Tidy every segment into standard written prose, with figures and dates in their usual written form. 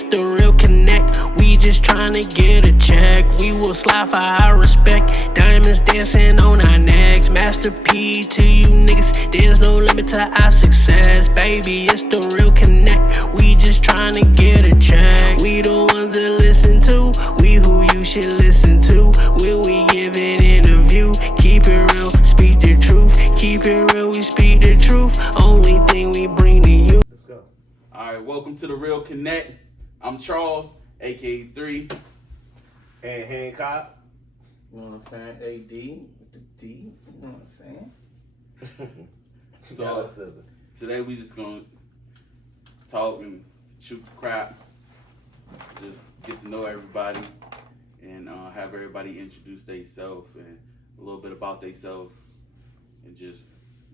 it's the real connect. We just tryna get a check. We will slide for our respect. Diamonds dancing on our necks. Master P to you niggas. There's no limit to our success. Baby, it's the real connect. We just tryna get a check. We the ones to listen to. We who you should listen to. Will we give an interview? Keep it real, speak the truth. Keep it real, we speak the truth. Only thing we bring to you. Let's go. All right, welcome to the Real Connect. I'm Charles, aka 3. And Hancock. You know what I'm saying? AD with the D. You know what I'm saying? So today we just gonna talk and shoot the crap. Just get to know everybody and have everybody introduce themselves and a little bit about themselves. And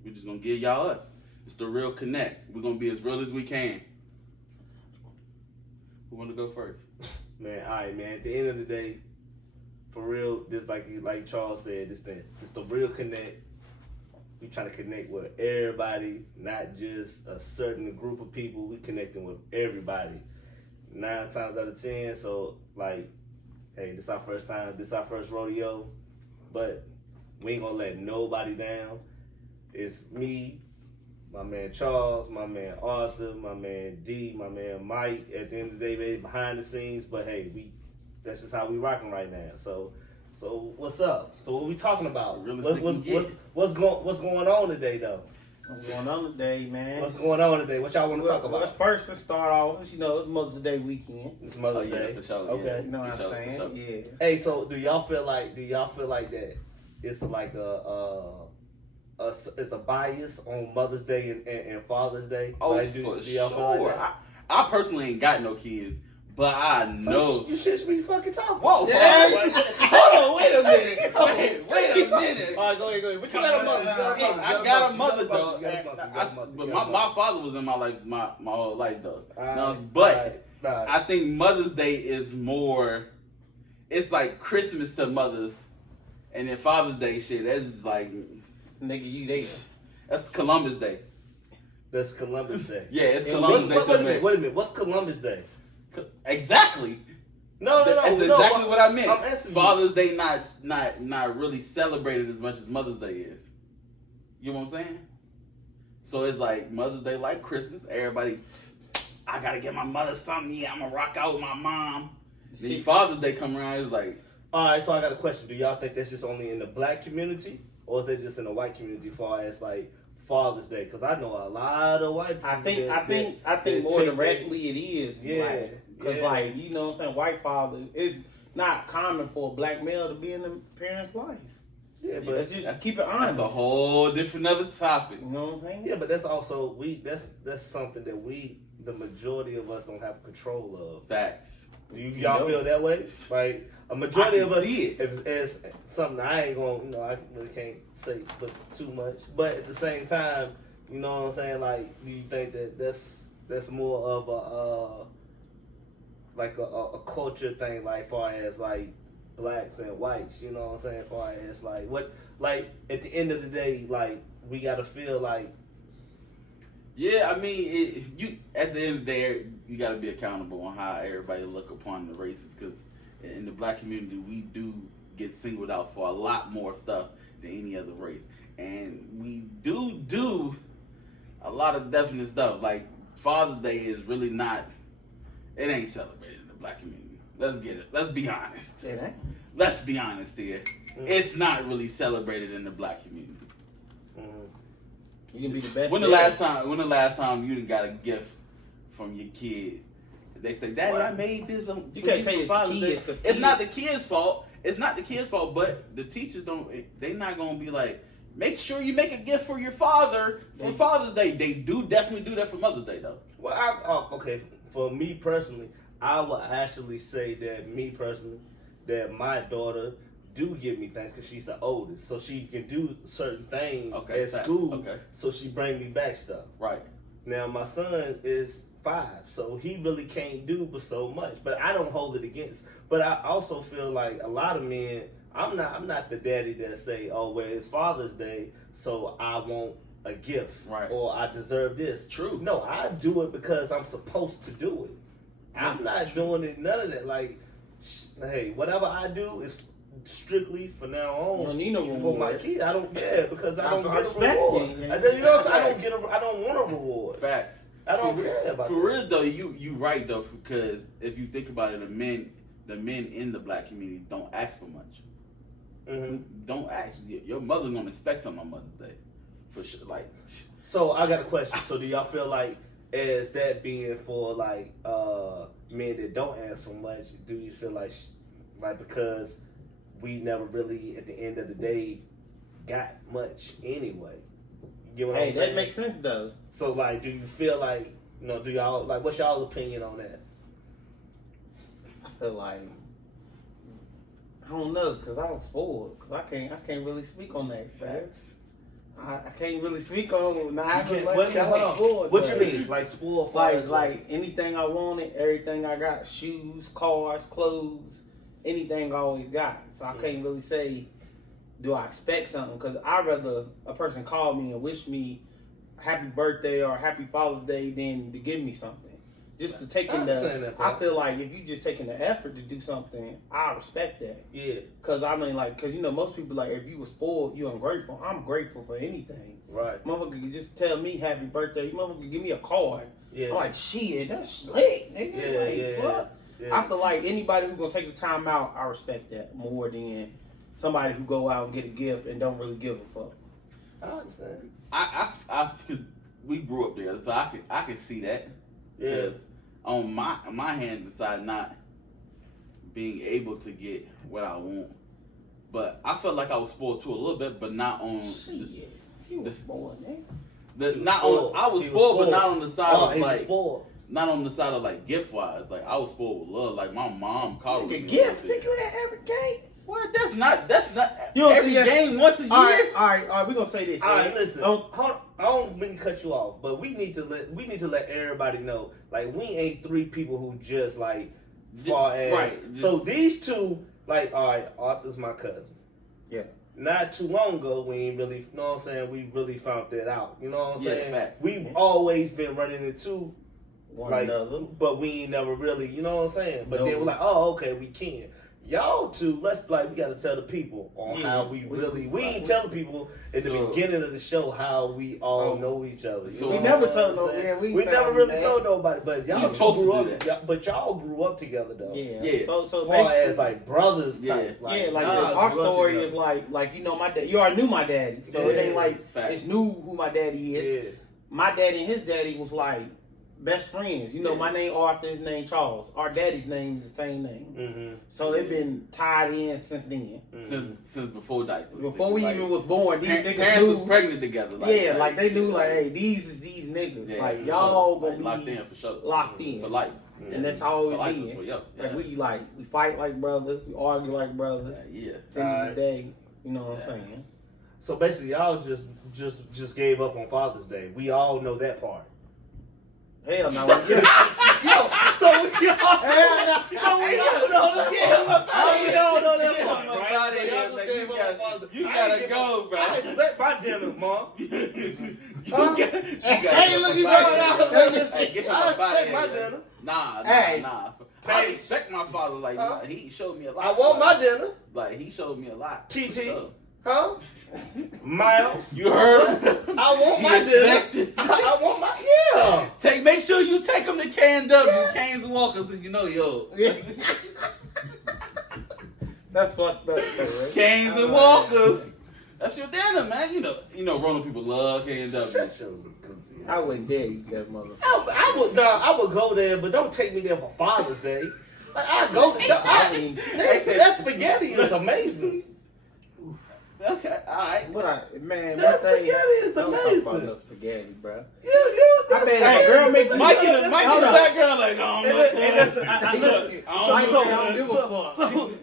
we're just gonna give y'all us. It's the Real Connect. We're gonna be as real as we can. Who wanna go first? Man, all right, man. At the end of the day, for real, this like Charles said, it's the Real Connect. We trying to connect with everybody, not just a certain group of people. We connecting with everybody. 9 times out of 10. So like, hey, this our first time. This our first rodeo, but we ain't gonna let nobody down. It's me, my man Charles, my man Arthur, my man D, my man Mike. At the end of the day, baby, behind the scenes, but hey, that's just how we rocking right now. So what's up? So what we talking about? What's going on today, though? What's going on today, man? What's going on today? What y'all want to talk about? Well, first, let's start off. It's Mother's Day weekend. It's Mother's Day. For sure. Okay. Yeah. You know what I'm saying? Sure. Yeah. Hey, so do y'all feel like that it's like it's a bias on Mother's Day and Father's Day? Oh, like, for do y'all feel sure. like that? I personally ain't got no kids, but I know. So you should be fucking talking. Whoa, Hold on, wait a minute. Wait a minute. All right, go ahead. But you got a mother. I got a mother though. But my father was in my life my whole life though. But I think Mother's Day is more. It's like Christmas to mothers, and then Father's Day shit. That's like Nigga, you there. that's Columbus Day. That's Columbus Day. Yeah, it's Columbus Day. Wait a minute. What's Columbus Day? Exactly. No. That's exactly what I meant. I'm asking you. Father's Day not really celebrated as much as Mother's Day is. You know what I'm saying? So it's like Mother's Day like Christmas. Everybody, I gotta get my mother something. Yeah, I'm gonna rock out with my mom. Then Father's Day come around, it's like. All right, so I got a question. Do y'all think that's just only in the black community, or is it just in the white community, as far as like Father's Day? Because I know a lot of white people. I think more directly it is. Yeah. Because like, you know what I'm saying, white father, it's not common for a black male to be in the parent's life. Yeah, but let's just keep it honest. That's a whole different other topic. You know what I'm saying? Yeah, but that's also that's something that the majority of us don't have control of. Facts. Y'all feel that way? Like a majority of us, see it. It's something I ain't gonna, I really can't say but too much. But at the same time, you know what I'm saying? Like, do you think that that's more of a culture thing, like far as like blacks and whites? You know what I'm saying? Far as like at the end of the day, like we gotta feel like. Yeah, I mean, you at the end of the day, you got to be accountable on how everybody look upon the races, because in the black community, we do get singled out for a lot more stuff than any other race, and we do a lot of definite stuff. Like Father's Day is really not. It ain't celebrated in the black community. Let's get it. Let's be honest. It ain't. Let's be honest here. It's not really celebrated in the black community. You can be the best. When the last time you done got a gift from your kid? They say, "Daddy, I made this." You can't say it's Father's Day." kids. It's not the kid's fault. It's not the kid's fault. But the teachers don't. They not gonna be like, make sure you make a gift for your father for Father's Day. They do definitely do that for Mother's Day though. Well, okay. For me personally, I would actually say that my daughter do give me things because she's the oldest, so she can do certain things at school. Okay. So she bring me back stuff. Right. Now my son is 5, so he really can't do but so much. But I don't hold it against. But I also feel like a lot of men. I'm not the daddy that say, "Oh, well, it's Father's Day, so I want a gift, right, or I deserve this." True. No, I do it because I'm supposed to do it. I'm not doing it. None of that. Like, hey, whatever I do is strictly for now on. You don't need no for my reward. kid. I don't. Yeah, because I don't get a respect reward. it, man. You know what I'm saying? I don't want a reward. Facts. I don't care about For that. real though, you right though, because if you think about it, the men in the black community don't ask for much. Mm-hmm. Don't ask. Your mother's gonna expect something on Mother's Day, for sure. Like, So I got a question. So do y'all feel like, as that being for like men that don't ask so much, do you feel like because we never really at the end of the day got much anyway? You get what I'm saying? That makes sense though. So like, do you feel like, do y'all like, what's y'all's opinion on that? I feel like I don't know, cause I was spoiled. Cause I can't really speak on that. Facts. I can't really speak on. Nah, I You was can't- like, I was spoiled, What but- you mean? Like spoiled for Like anything I wanted, everything I got, shoes, cars, clothes, anything I always got. So I can't really say, do I expect something? Because I'd rather a person call me and wish me happy birthday or happy Father's Day than to give me something. Just to take in I feel like if you just taking the effort to do something, I respect that. Yeah. Cause I mean, like, cause most people like, if you were spoiled, you ungrateful. I'm grateful for anything. Right. Motherfucker could just tell me happy birthday. Motherfucker could give me a card. Yeah. I'm like, shit, that's slick, nigga. Yeah, Like, yeah, fuck. yeah. I feel like anybody who's gonna take the time out, I respect that more than somebody who go out and get a gift and don't really give a fuck. I understand. we grew up there, so I can see that. Yeah. Because on my hand side, not being able to get what I want, but I felt like I was spoiled too a little bit, but not on. Shit, you was spoiled, man. I was spoiled, but not on the side of like. Spoiled. Not on the side of like gift wise. Like I was spoiled with love. Like my mom called me. Nigga, gift, nigga, you had every game. What? That's not You don't every see that? game once a year. All right. We gonna say this. All right, man. listen. I don't mean to cut you off, but we need to let everybody know, like, we ain't three people who just like far as right. So these two, like, all right, Arthur's my cousin. Yeah. Not too long ago, we ain't really, you know what I'm saying? We really found that out. You know what I'm Yeah, saying? facts. We've always been running into One like, another. but we ain't never really, you know what I'm saying? But No. then we're like, oh, okay, we can. Y'all two, we gotta tell the people on how we ain't telling people at the beginning of the show how we all know each other. So we know never what told I'm no saying? man. We never really told nobody, but y'all supposed grew to up. do that. But y'all grew up together though. Yeah. So As far basically, as like brothers type. our y'all grew up story together. is like my dad. You already knew my daddy, so it ain't like Facts. it's new who my daddy is. Yeah. My daddy and his daddy was like best friends. My name Arthur, his name Charles. Our daddy's name is the same name. Mm-hmm. So they've been tied in since then. Since before diapers. Before we even was born, these niggas parents knew. was pregnant together. Like they knew, like, hey, these is these niggas. Yeah, like for y'all sure. gonna be locked in for sure. locked in. For life. And that's how For life it is is. for you. Like we fight like brothers, we argue like brothers. Yeah. At the end of the day, you know what I'm saying? So basically, y'all just gave up on Father's Day. We all know that part. Hell no. So we all know that part, right? You gotta go, bro. I expect my dinner, Mom. Hey, look, you I expect my dinner. Nah. Hey. I respect my father. Like he showed me a lot. I want my dinner. Like he showed me a lot. TT. for sure. Huh? Miles. You heard him? I want You my respect dinner. this. I want my Make sure you take him to K&W, Canes and Walkers, and That's fucked up, right? Canes and Walkers. That's your dinner, man. You know, Roman people love K&W. I wouldn't dare eat that motherfucker. I would go there, but don't take me there for Father's Day. Like, I go there. That spaghetti is amazing. Okay, all right. That spaghetti is don't amazing. talk about no spaghetti, bro. That's if a girl make you Mike is that girl like,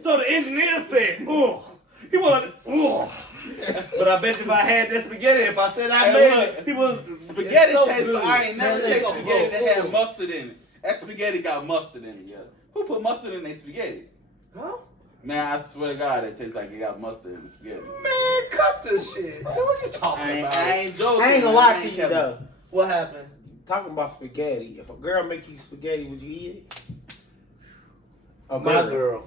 So the engineer said, "Oh, he wanted, oh." But I bet you if I had that spaghetti, if I said I made it, people spaghetti so tastes. good. I ain't never tasted spaghetti that had Bro. mustard in it. That spaghetti got mustard in it, yo. Who put mustard in their spaghetti? Huh? Man, I swear to God, it tastes like it got mustard in the spaghetti. Man, cut this shit. What are you talking about? I ain't joking. I ain't gonna lie to you though. What happened? Talking about spaghetti. If a girl make you spaghetti, would you eat it? My girl.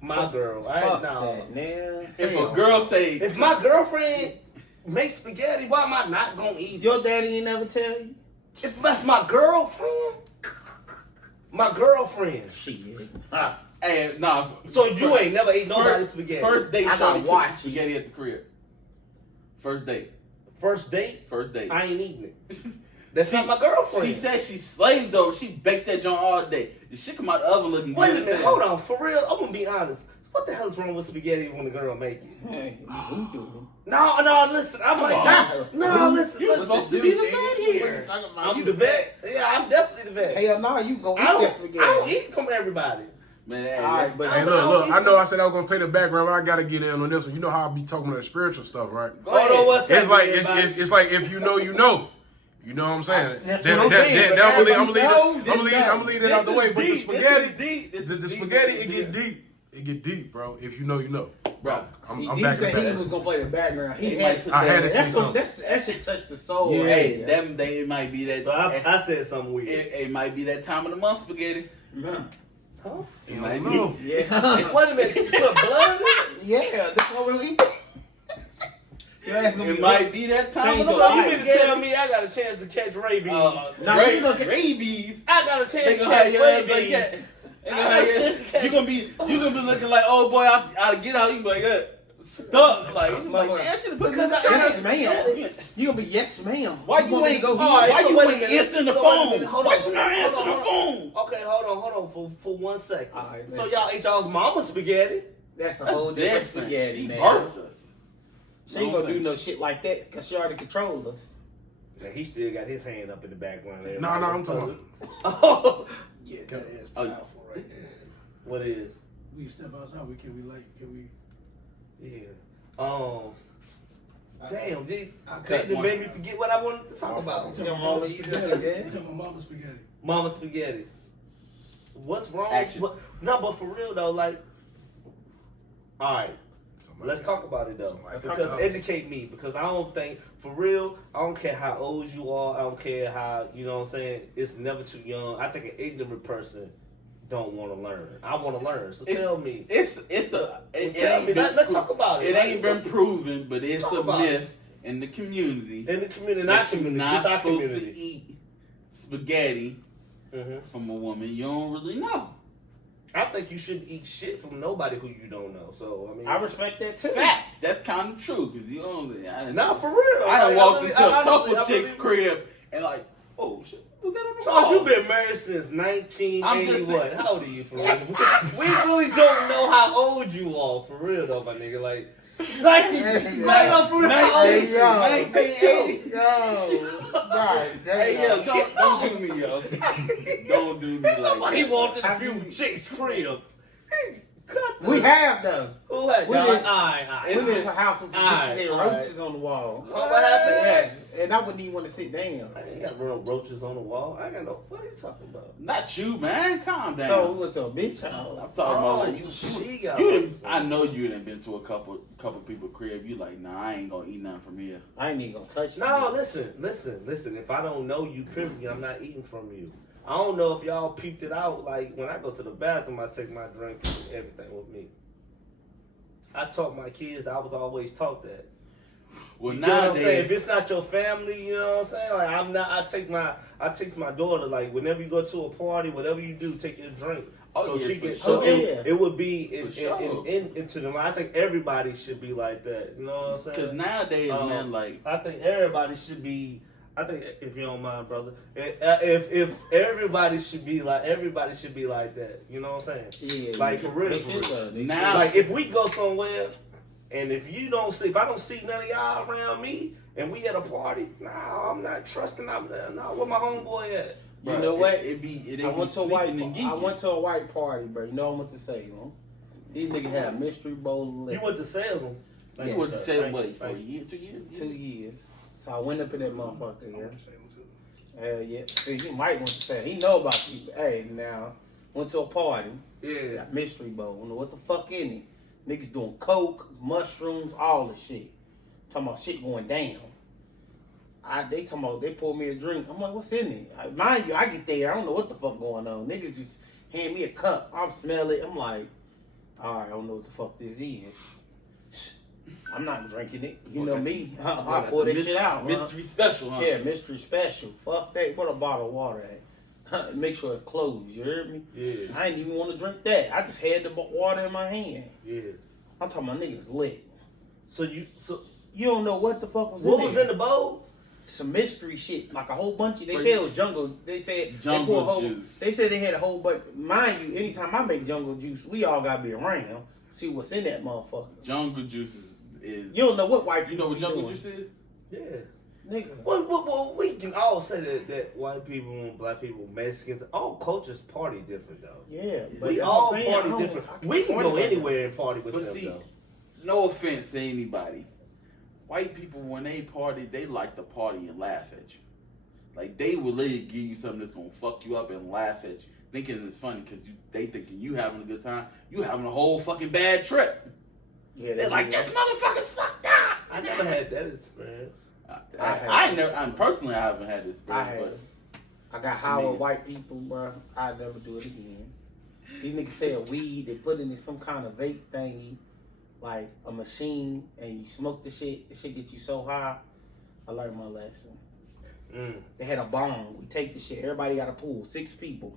My girl. Fuck No. that, man. If Hell a girl say, If my girlfriend makes spaghetti, why am I not gonna eat it? your daddy ain't never tell you? If that's my girlfriend, my girlfriend. Shit. hey, nah. So you ain't never ate nobody's spaghetti. First date, I gotta shorty watch cook spaghetti at the crib. First date. First date, First date. I ain't eating it. That's not my girlfriend. She said she slaved over. She baked that joint all day. The shit come out the oven looking Wait a good. minute, hold on. For real, I'm gonna be honest. What the hell is wrong with spaghetti when the girl make it? Hey, who do? No, listen. I'm like, listen. You listen. supposed to be the vet here. I'm the vet. Yeah, I'm definitely the vet. Hell no, you gonna I eat that spaghetti. don't eat from everybody. Man, hey, Alright, but Hey, look. I know I said I was gonna pay the background, but I gotta get in on this one. You know how I be talking about spiritual stuff, right? go ahead. Hold on, what's It's that, like everybody? it's like if you know, you know. You know what I'm saying? That's Then what I'm saying, but I'm gonna This leave it out the way. But the deep. spaghetti, This is the deep. spaghetti, it get deep. It get deep, bro. If you know, you know. Bro. See, I'm D back said in he back. was gonna play the background. He He had might to. sit I had there. to see That's something. that shit touched the soul. Yeah. Hey, it might be that. So I said something weird. It might be that time of the month spaghetti. Man. Huh? It I might don't be. know. Yeah. Wait a minute, you put blood in it? Yeah, that's what we'll eat. It might be that time of the Change So your month you life. finna spaghetti. tell me I got a chance to catch rabies? Now, you look at- rabies. I got a chance They to gonna have catch your ass like rabies. that. They gonna have your- You gonna be looking like, oh boy, I get out. You be like, stuck. Like, you be like, man, I should have put Because this Yes, down. ma'am. You gonna be yes, ma'am. Why you want me to ain't go? All right, Why so you wait a ain't minute. answering the So wait a phone? minute. Hold Why on. you not answering the Hold phone? Okay, hold on for 1 second. All right, So man. y'all ate y'all's mama spaghetti. That's a whole different Different. spaghetti, She man. birthed us. She ain't gonna do no shit like that because she already controls us. Man, he still got his hand up in the background. There. No, I'm talking Oh, yeah, that is Oh, powerful right there. What is? We step outside. Can we? Yeah. Damn, they cut one. made me forget what I wanted to talk about. Your mama eat that, yeah? Tell my mama spaghetti. Mama spaghetti. What's wrong? Action. But for real though, like, all right. Let's talk about it though, Somebody because talk. educate me. Because I don't think, for real, I don't care how old you are. I don't care how, you know what I'm saying. It's never too young. I think an ignorant person don't want to learn. I want to learn. So tell me. It Tell ain't me. been Let's talk about it. It Like, ain't been let's- proven, but it's Talk a about myth in the community. in the community, that not you're community, not it's our supposed community. to eat spaghetti Mhm. from a woman you don't really know. I think you shouldn't eat shit from nobody who you don't know. So I mean, I respect that too. Facts. That's kind of true because you only. not for real. I done Like, walked really- into a honestly, couple I chicks' really- crib and like, oh shit, was that on the Charles, wall? you've been married since I'm 1980. just What? saying. How old are you for real? We really don't know how old you are for real though, my nigga. Like for real. How old is you? 1980. Yo, right, Hey yo, don't do me, yo. Don't do me like Somebody that. walked in a few chicks' cribs. Cut the- We have though. Who had We that? did- Alright. We went to houses with Alright, bitches and alright. roaches on the wall. What happened? Yes, and I wouldn't even want to sit down. I ain't got real roaches on the wall. I ain't got no. What are you talking about? Not you, man. Calm down. No, we went to a bitch I'm house. talking Oh, about like she got you. roaches. I know you done been to a couple people crib. You like, nah, I ain't gonna eat nothing from here. I ain't even gonna touch No, it. listen. If I don't know you privately, I'm not eating from you. I don't know if y'all peeped it out. Like when I go to the bathroom, I take my drink and everything with me. I taught my kids that I was always taught that. Well, You know what I'm saying? If nowadays, it's not your family, you know what I'm saying? Like I'm not. I take my daughter. Like whenever you go to a party, whatever you do, take your drink. Oh, so yeah, she for can. sure. So Oh, it, yeah. it would be For sure. into them. I think everybody should be like that. You know what I'm saying? because nowadays, man, like, I think everybody should be. I think if you don't mind, brother, if everybody should be like that. You know what I'm saying? Yeah, Like for real. now, Like if we go somewhere, and if I don't see none of y'all around me, and we at a party, nah, I'm not trusting. I'm nah, where my homeboy at? You bruh, know what? It I ain't went to a be white. sneaking and I geeking. went to a white party, bro. You know what to say, man. These niggas had a mystery bowl of You liquor. went to Salem. You was to say Thank what you, for a thank you. year, 2 years? 2 years. So I went up in that motherfucker, yeah. Too. Hell yeah. See, he might want to say he know about people. Hey, now went to a party. Yeah. Got mystery bowl. Don't know what the fuck in it. Niggas doing coke, mushrooms, all the shit. Talking about shit going down. They talking about they poured me a drink. I'm like, what's in it? Mind you, I get there, I don't know what the fuck going on. Niggas just hand me a cup. I'm smelling it. I'm like, all right, I don't know what the fuck this is. I'm not drinking it. You know me. I pour that shit out. Mystery special, huh? Yeah, mystery special. Fuck that. What a bottle of water at? Make sure it closed. You heard me? Yeah. I didn't even want to drink that. I just had the water in my hand. Yeah. I'm talking about niggas lit. So You don't know what the fuck was what in was there. in the bowl? Some mystery shit, like a whole bunch of. They said it was jungle. They said Jungle they poured a whole, juice. They said they had a whole bunch. Mind you, anytime I make jungle juice, we all gotta be around. See what's in that motherfucker. Jungle juice is You don't know what white you people know what be jungle doing. juice is? Yeah. Nigga. Well, we can all say that white people, black people, Mexicans, all cultures party different though. Yeah, We that's all what I'm saying. party I don't- different. I can't We can point go that. anywhere and party with But them see, though. no offense to anybody. White people, when they party, they like to party and laugh at you. Like, they will literally give you something that's going to fuck you up and laugh at you. Thinking it's funny because they thinking you having a good time. You having a whole fucking bad trip. Yeah, They're like, this motherfucker's fucked up. I never had that experience. I personally I haven't had this I experience, have. I got high with white people, bro. I'd never do it again. These niggas said weed. They put it in some kind of vape thingy, like a machine, and you smoke the shit. The shit get you so high. I learned my lesson. They had a bomb. We take the shit. Everybody got a pool. 6 people.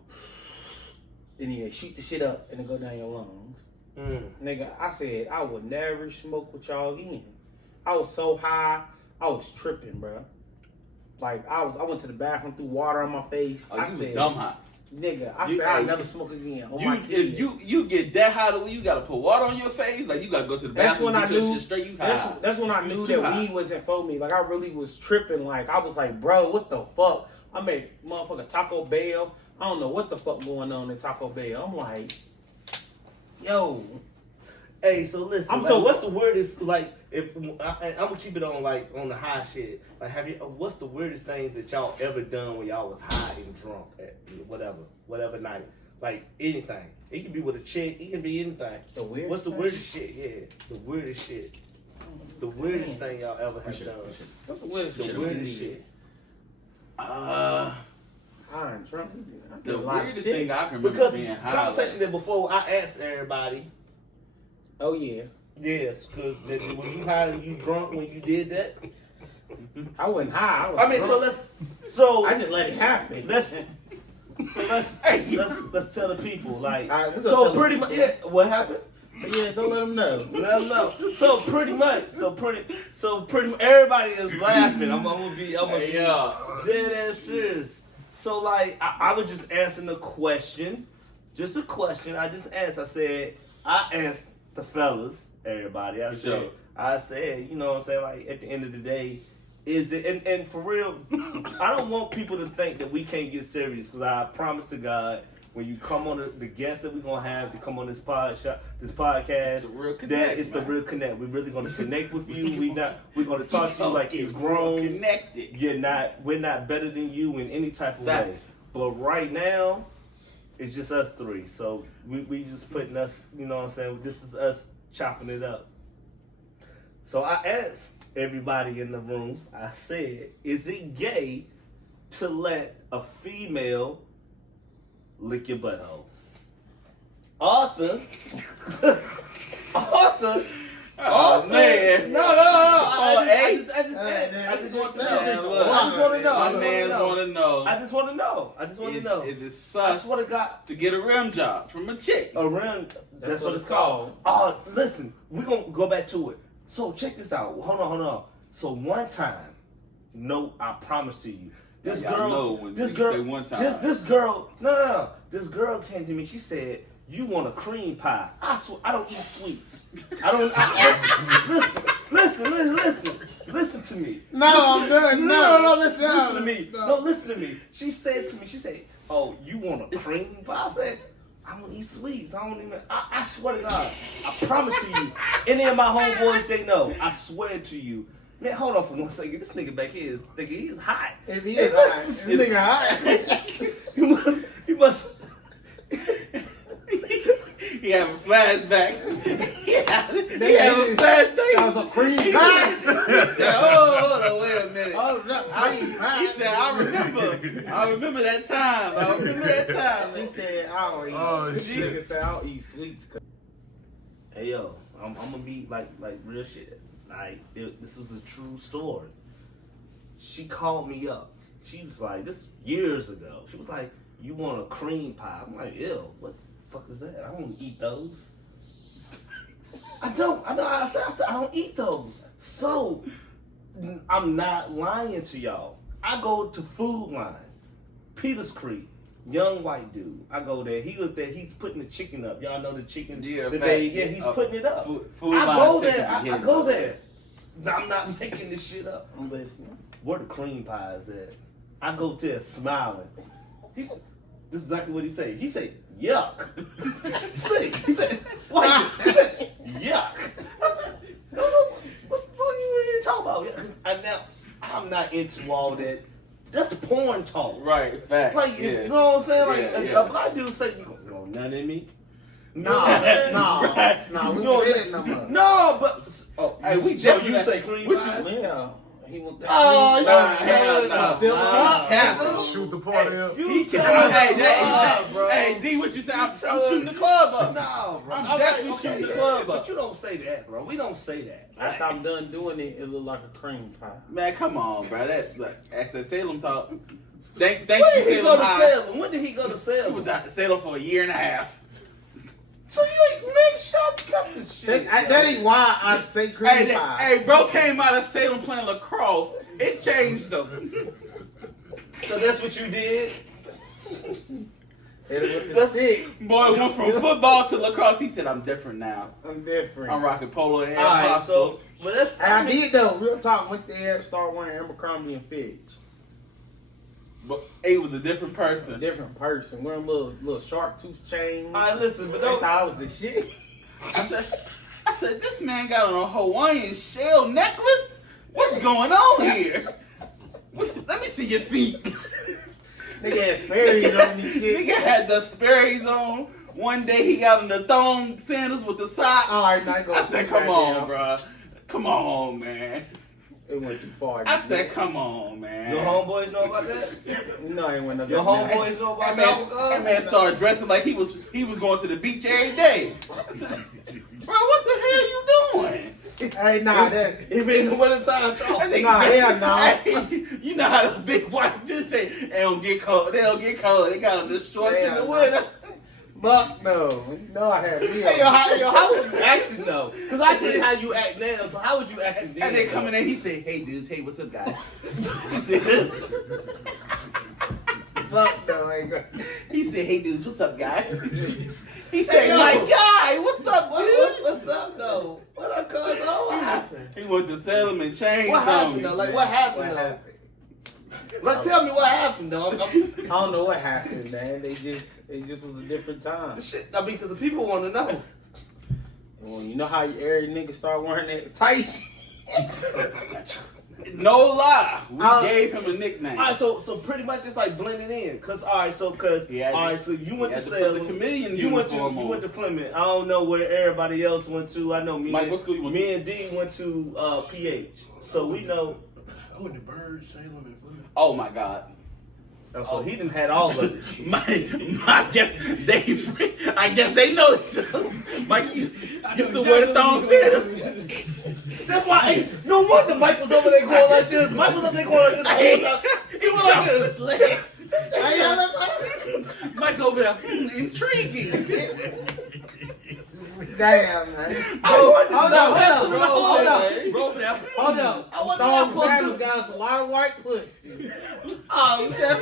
Then you shoot the shit up and it go down your lungs. Nigga, I said I would never smoke with y'all again. I was so high, I was tripping, bro. Like I went to the bathroom, threw water on my face. Oh, I you said, was dumb hot. nigga, I You- said I'll hey, never smoke again. On You my if kids. you get that high that you gotta put water on your face, like you gotta go to the That's bathroom when I get your knew. shit straight. You high. That's when I You knew too that high. weed wasn't for me. Like I really was tripping. Like I was like, bro, what the fuck? I made motherfucking Taco Bell. I don't know what the fuck going on in Taco Bell. I'm like, yo, Hey, so listen. I'm Like, so- what's the weirdest? Like, if I'm gonna keep it on like on the high shit. Like, what's the weirdest thing that y'all ever done when y'all was high and drunk at whatever night? Like anything. It can be with a chick. It can be anything. The weirdest What's the thing? weirdest shit? Yeah, the weirdest shit. The weirdest thing y'all ever have done. what's the weirdest The shit? weirdest shit. I ain't drunk. I did The a lot of weirdest shit. thing I can remember Because being the high. conversation that before I asked everybody. Oh yeah, Yes, because was you high and you drunk when you did that? I wasn't high. I was I mean, drunk. so I just let it happen. let's tell the people like All right, we gonna so tell pretty them. much yeah. What happened? So yeah, don't let them know. Let them know. So pretty much everybody is laughing. I'm gonna be yeah. dead ass serious. So like I was just answering a question, just a question. I just asked. I asked the fellas, everybody. I said, you know what I'm saying? Like at the end of the day, is it and for real? I don't want people to think that we can't get serious because I promise to God. When you come on the guests that we're gonna have to come on this podcast, It's the real connect, it's the man. real connect. We're really gonna connect with you. We're gonna talk to you like you're grown. Connected. We're not better than you in any type of way. Facts. But right now, it's just us 3. So we just putting us, you know what I'm saying? This is us chopping it up. So I asked everybody in the room, I said, is it gay to let a female lick your butthole? Arthur. Oh, man. No. I just want to know. I just want to know. My man's want to know. I just want to know. I just want to know. Is it I sus swear to God. to get a rim job from a chick? Around, that's what it's called. Oh, listen, we're going to go back to it. So check this out. Hold on. So one time, no, I promise to you, this Y'all girl, know when this you girl, say one time. this girl, no, this girl came to me. She said, "You want a cream pie?" I swear, I don't eat sweets. Listen to me. No, I'm done. No, listen to me. No, listen to me. She said to me, "Oh, you want a cream pie?" I said, "I don't eat sweets. I swear to God, I promise to you. Any of my homeboys, they know. I swear to you." Man, hold on for 1 second. This nigga back here is thinking he's hot. If he is high, this nigga high. He must. He having flashbacks. he having That flashbacks. was a cream pie. He said, hold on, wait a minute. Oh, no, I eat pie. He said, I remember I remember that time. She said, I don't eat. Oh, This shit. nigga said, I'll eat sweets. Hey yo, I'm gonna be like real shit. Like this was a true story. She called me up. She was like, this years ago. She was like, you want a cream pie? I'm like, ew, what the fuck is that? I don't eat those. I know. I said I don't eat those. So I'm not lying to y'all. I go to Food Line, Peters Creek, young white dude. I go there. He was there. He's putting the chicken up. Y'all know the chicken. Yeah, He's putting it up. Food I Line go chicken there. be I hitting, go bro. there. I'm not making this shit up. I'm listening. Where the cream pies at? I go there smiling. This is exactly what he said. He said, yuck. he said, what? He said, yuck. I said, what the fuck you talking about? And now, I'm not into all that. That's porn talk. Right, fact. Like, yeah. you know what I'm saying? Like, Yeah. a black dude say, you know, nothing in me. Nah, we No, did it no more. No, but, Hey, we so definitely- you say cream what pies? Yeah. He was Oh, you hell tell no. Fill Nah, up, nah. Shoot the party up. You He tell tell me bro. hey, D, what you say? I'm shooting the club up. No, bro. I'm definitely shooting the club But up. you don't say that, bro. We don't say that. After I'm done doing it, it looked like a cream pie. Man, come on, bro. That's that Salem talk. Thank When you, did he go Salem to High. Salem? When did he go to He was Salem? out to Salem for a year and a half. So you ain't man, shut cut this shit. That ain't why I say cream Hey, pie. hey, bro came out of Salem playing lacrosse. It changed him. So that's what you did? Hit it with the stick. Boy went from football to lacrosse. He said, I'm different now. I'm different. I'm rocking polo and Alright, Air so but that's I did though. Real talk. Went there to start wearing Abercrombie and Fitch. But he was a different person. Different person. Wearing little shark tooth chains. Alright, listen, but I don't thought I was the shit. I said, this man got on a Hawaiian shell necklace? What's going on here? Let me see your feet. Nigga had Sperry's on these shit. Nigga had the Sperry's on. One day he got on the thong sandals with the socks. All right, now go. I said, come on, bro. Come on, man. It went too far. I said, come on, man. your homeboys know about that? No, I ain't went no. Your homeboys know about That man started dressing like he was going to the beach every day. I said, bro, what the hell you doing? Hey, nah, that. Even in the wintertime, talk. That nigga Nah, hell no. Hey, you know how the big white dudes say they don't get cold. They don't get cold. They got on the shorts in the Hell no. winter. Fuck no. No, I had me. Hey, how was you acting though? Because I see how you act now, so how was you acting then? And they come in there, he said, hey dudes, hey, what's up, guys? He said, Fuck no, I ain't got. he said, hey dudes, what's up, guys? He said, Hey, yo. my guy, what's up, dude? What's up though? What up, cuz? Oh, what happened? He went to Salem and changed What on happened me. though? Like what happened What though? happened? Like tell me what happened though. I don't know what happened, man. It just was a different time. The shit, I mean, because the people want to know. Well, you know how every nigga start wearing that tight shit? No lie, we Uh, gave him a nickname. All right, so pretty much it's like blending in, cause all right, so you went to he had to put Salem, the chameleon you went uniform on. to Fleming. I don't know where everybody else went to. I know me. Mike, what school you went me to? and D went to PH, so we know. I went to Bird, Salem, and Fleming. Oh my God. So he done had all of it. I guess they know this. Mike used to wear the thong sandals. That's why. Hey, no wonder Mike was over there going like this. Mike was over there going like this. He was like this. Mike over there, intriguing. Damn, man. Hold Hold up. Bro, over there. Hold up. I wonder Thong how sandals got us a lot of white pussy. Oh, he said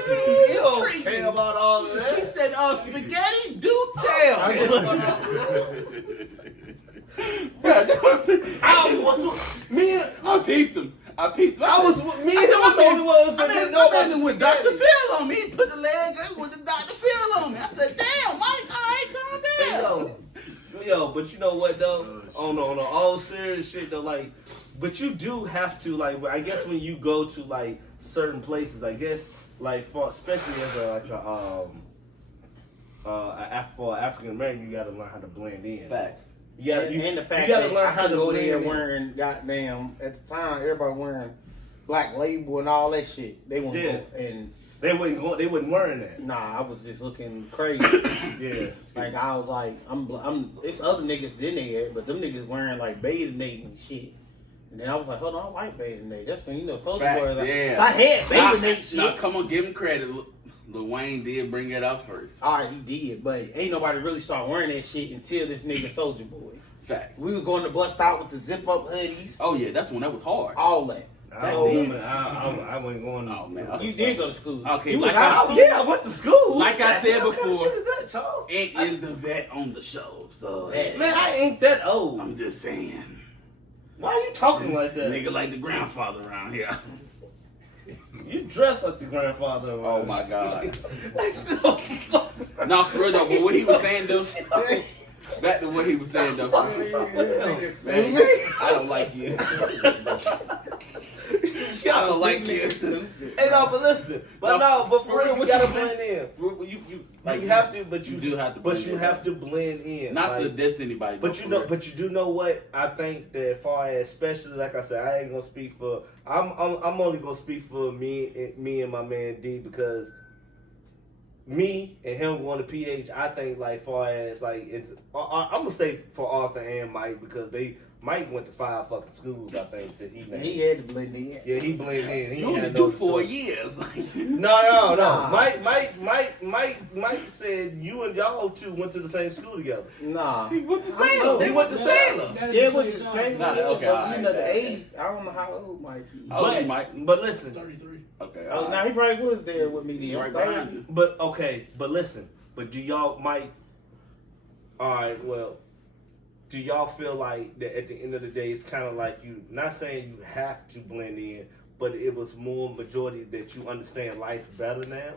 he don't care about all of He that. said, spaghetti, do tell. I I peeped him. Me and him was the only ones that didn't know about this with Dr. Phil on me. He put the leg in with the Dr. Phil on me. I said, damn, Mike, all right, calm down. Hey, yo, but you know what though? On all serious shit though, like, but you do have to like. I guess when you go to like certain places, I guess like for especially as for African American, you got to learn how to blend in. Facts. You gotta, and the fact you gotta that learn I how could to go blend there in. wearing goddamn, at the time, everybody wearing Black Label and all that shit. They want to Yeah. go and They wasn't wearing that. Nah, I was just looking crazy. Yeah. Like I was like, it's other niggas in there, but them niggas wearing like bathing aid and shit. And then I was like, hold on, I like bathing aid. That's when Soulja Boy was like, yeah. so I had bathing aid shit. Now, come on, give him credit. Lil Wayne did bring it up first. All right, he did, but ain't nobody really start wearing that shit until this nigga Soulja Boy. Facts. We was going to bust out with the zip up hoodies. Oh yeah, that's when that was hard. All that. I wasn't going. Oh man, You did go to school. Okay, You like was out I of school? Yeah, I went to school. Like I said What kind of before, shit is that, Charles? it is the vet on the show. So Man, I ain't that old. I'm just saying. Why are you talking like that? Nigga like the grandfather around here. You dress like the grandfather. Oh my god. No, for real though, but what he was saying though. Back to what he was saying though. Man, I don't like you. I don't like you. Hey, no, but listen. But for real, what you gotta you blend in. Like, You have to, but you do have to blend But you in. have to blend in. Not like, to diss anybody. But for you know, real. but you do know what I think that, as far as, especially like I said, I ain't gonna speak for. I'm only gonna speak for me and my man D, because me and him going to PH, I think like far as like it's. I'm gonna say for Arthur and Mike, because Mike went to 5 fucking schools. I think that he named. He had to blend in. Yeah, he blended in. He you only had do no 4 choice. years. No. Nah. Mike said you and y'all two went to the same school together. Nah. He went to I don't know. Salem. He went to Salem. Yeah, what you say? Nah, okay, but alright. you know the age. I don't know how old Mike is. Oh, Mike. But listen, 33. Okay. Oh, alright. now he probably was there with me then. Right I'm 30. behind you. but listen, but do y'all do y'all feel like that at the end of the day it's kind of like, you not saying you have to blend in, but it was more majority that you understand life better now?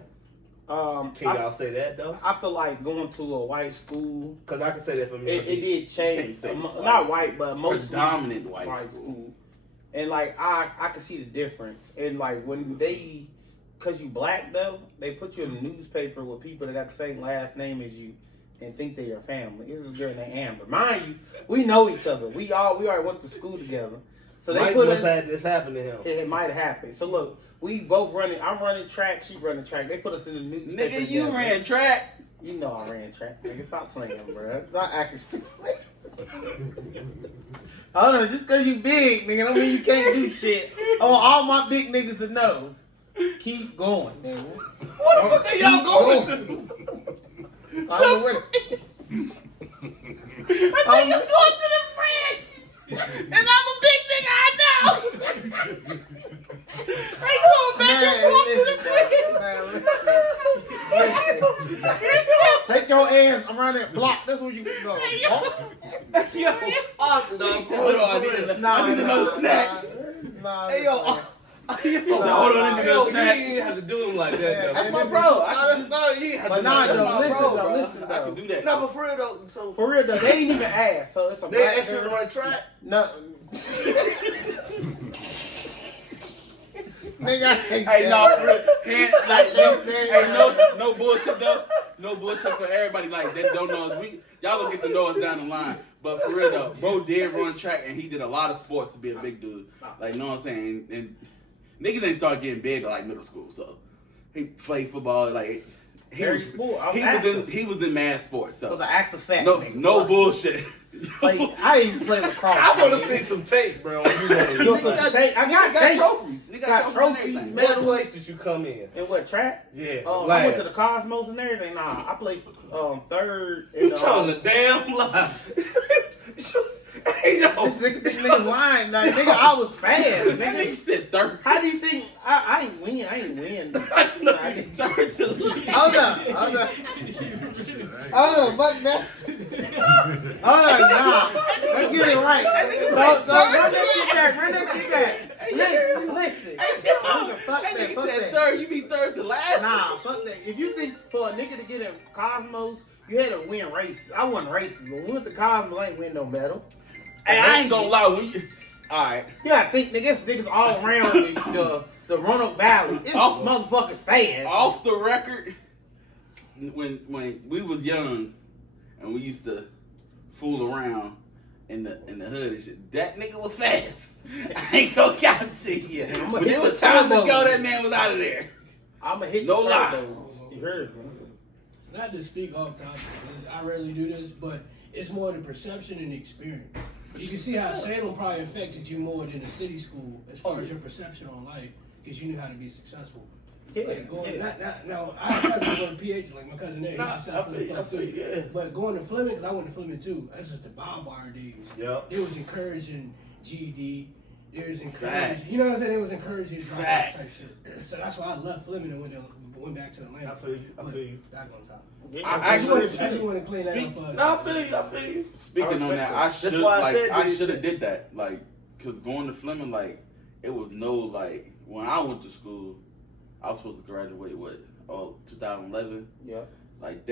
Can y'all say that though? I feel like going to a white school, Because I can say that for me. it did Can't change. say Not white, but mostly predominant white school. And like I could see the difference. And like when they, cause you black though, they put you in a newspaper with people that got the same last name as you and think they're your family. This is a girl named Amber. Mind you, we know each other. We already went to school together. So they Mike put must us. had this happen to him. It might have happened. So look, we both running. I'm running track. She running track. They put us in the newspaper. Nigga, you together. ran track. You know I ran track. Nigga, stop playing, bro. Stop acting stupid. I don't know. Just because you big, nigga, don't mean you can't do shit. I want all my big niggas to know. Keep going, nigga. What the fuck are y'all going to? I don't know where. I think you going to the French, and I'm a big nigga. I know. They going back and forth to the French. Take your ass around that block. That's where you can go. Yo, Arthur, dog. Hold on, I need to know snack. Nah. Hey, yo, Hold on, yo, you didn't have to do him like that, though. That's my bro. No, he had But to nah, do though, that. listen, Bro, though, bro. listen, I though. can do that. No, but for real though, so For real though, they ain't even ask. So it's a they black asked you to girl. run track. No. Nigga, Hey, no, for real. Like, no bullshit though. No bullshit for everybody. Like, that don't know us. Y'all gonna get to know us down the line. But for real though, bro did run track and he did a lot of sports to be a big dude. Like, you know what I'm saying? And niggas ain't started getting big like middle school. So he played football. Like, he Every was sport. I was active. he was in mad sports. It was So an active fact. no nigga. no bullshit. Like, I ain't even play lacrosse. I want to nigga. see some tape, bro. You want some tape? I got got tapes. trophies. Nigga Got got trophies, everything. What medals. place did you come in? And what, track? Yeah, I went to the last. Cosmos and everything. Nah, I placed third. You in telling the damn lie. Hey, yo. This nigga lying. Like, nigga, I was fast. That nigga Nigga. said third. How do you think I ain't win? I ain't win. I didn't- Third to the league. Hold up. Fuck that. Hold on, nah. Let's get it right. Run that shit back. Listen. Fuck That that. nigga Fuck said that. third. You be third to last. Nah, fuck that. If you think for a nigga to get in Cosmos, you had to win races. I won races, but when we went to Cosmos, I ain't win no medal. Hey, I ain't gonna lie. When you, all right. You gotta think, nigga, it's niggas all around the Roanoke Valley. It's Oh. motherfuckers fast. Off the record, when we was young and we used to fool around in the hood and shit, that nigga was fast. I ain't gonna count to you. When it was time to go, that man was out of there. I'ma hit No the lie. those. You heard me. Not to speak off topic, 'cause I rarely do this, but it's more the perception and the experience. You can see how Salem probably affected you more than a city school as far as your perception on life, because you knew how to be successful. Yeah, Like going, yeah. now, I have cousins going to PH, like my cousin there, he's a South Florida too. Yeah. But going to Fleming, because I went to Fleming too, that's just the barbed wire days. Yep. It was encouraging GED. It was encouraging, Facts. you know what I'm saying? It was encouraging drop type Facts. shit. So that's why I left Fleming and went back to Atlanta. I feel you. Back on top. Yeah. I actually- I just want to clean that up Speak- for us. No, I feel you. Speaking on that, I That's should why I like said I this. should have did that, like, cause going to Fleming, like, it was no like when I went to school, I was supposed to graduate 2011. Yeah. Like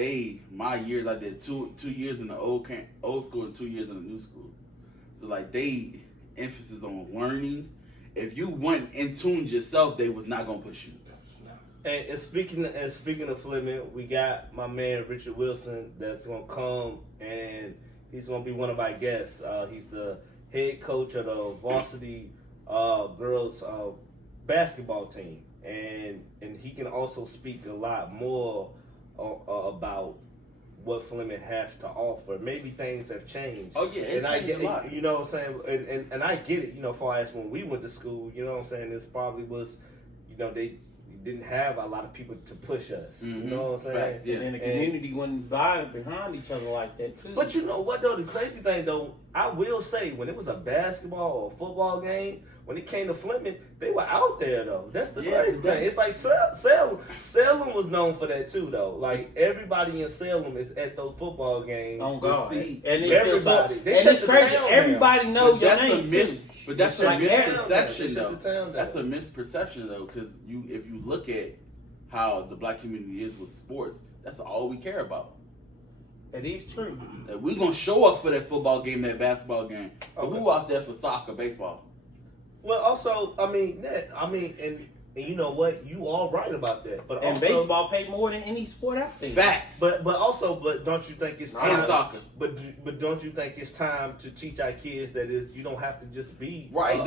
my years, I did two years in the old school and 2 years in the new school. So like they emphasis on learning. If you went in tuned yourself, they was not gonna push you. And speaking of Fleming, we got my man Richard Wilson that's gonna come and he's gonna be one of our guests. He's the head coach of the varsity girls basketball team, and he can also speak a lot more about what Fleming has to offer. Maybe things have changed. Oh yeah, And I get a lot. it, you know what I'm saying, and I get it, you know, far as when we went to school, you know what I'm saying, this probably was, you know, they didn't have a lot of people to push us. You know what I'm saying? Facts, yeah. And the community wasn't behind each other like that too. But you know what though, the crazy thing though, I will say when it was a basketball or football game, when it came to Fleming, they were out there though. That's the Yeah, crazy thing. It's like Salem was known for that too though. Like everybody in Salem is at those football games. on God. see, And everybody. They and shut it's the crazy. town down. Everybody know But your that's name too. but that's It's a like that. misperception They shut the town though. down. That's a misperception though, because if you look at how the black community is with sports, that's all we care about. That is true. Like, we gonna show up for that football game, that basketball game, but Okay. who out there for soccer, baseball? Well, also, and you know what? You all right about that. But And also, baseball pay more than any sport I've seen. Facts. But don't you think it's time? And soccer. But don't you think it's time to teach our kids that you don't have to just be Right,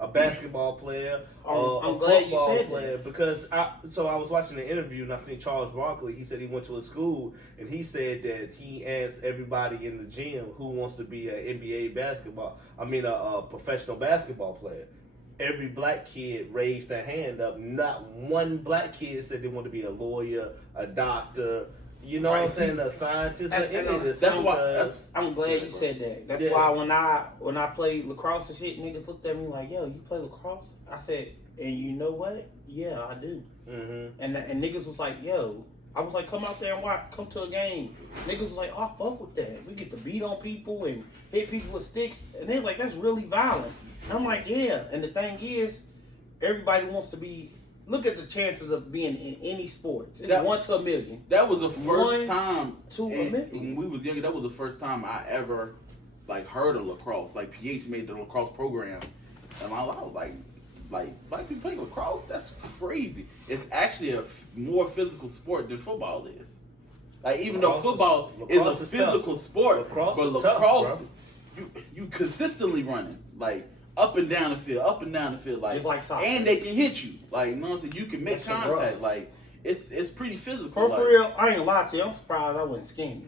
a basketball player or I'm a glad you football said that. player? Because I was watching the interview and I seen Charles Barkley. He said he went to a school and he said that he asked everybody in the gym who wants to be a professional basketball player. Every black kid raised their hand up. Not one black kid said they want to be a lawyer, a doctor, you know what I'm saying, a scientist, or And- any of this. that's why. because- I'm glad you said that. That's Yeah. why when I played lacrosse and shit, niggas looked at me like, "Yo, you play lacrosse?" I said, "And you know what? Yeah, I do." And niggas was like, "Yo," I was like, "Come out there and watch. Come to a game." Niggas was like, "Oh, I fuck with that. We get to beat on people and hit people with sticks." And they're like, "That's really violent." And I'm like, "Yeah." And the thing is, everybody wants to be. Look at the chances of being in any sports. It's 1 to a million. That was the first 1 time to a million. when we was younger. That was the first time I ever like heard of lacrosse. Like PH made the lacrosse program, and I was like black people playing lacrosse. That's crazy. It's actually a more physical sport than football is. Like even though football is a physical sport, Lacrosse but is tough, lacrosse, bro. you consistently running like up and down the field, like Just like soccer. and they can hit you. Like you know what I'm saying? You can make That shit contact. rough. Like it's pretty physical. For like, real, I ain't gonna lie to you. I'm surprised I wasn't skinny.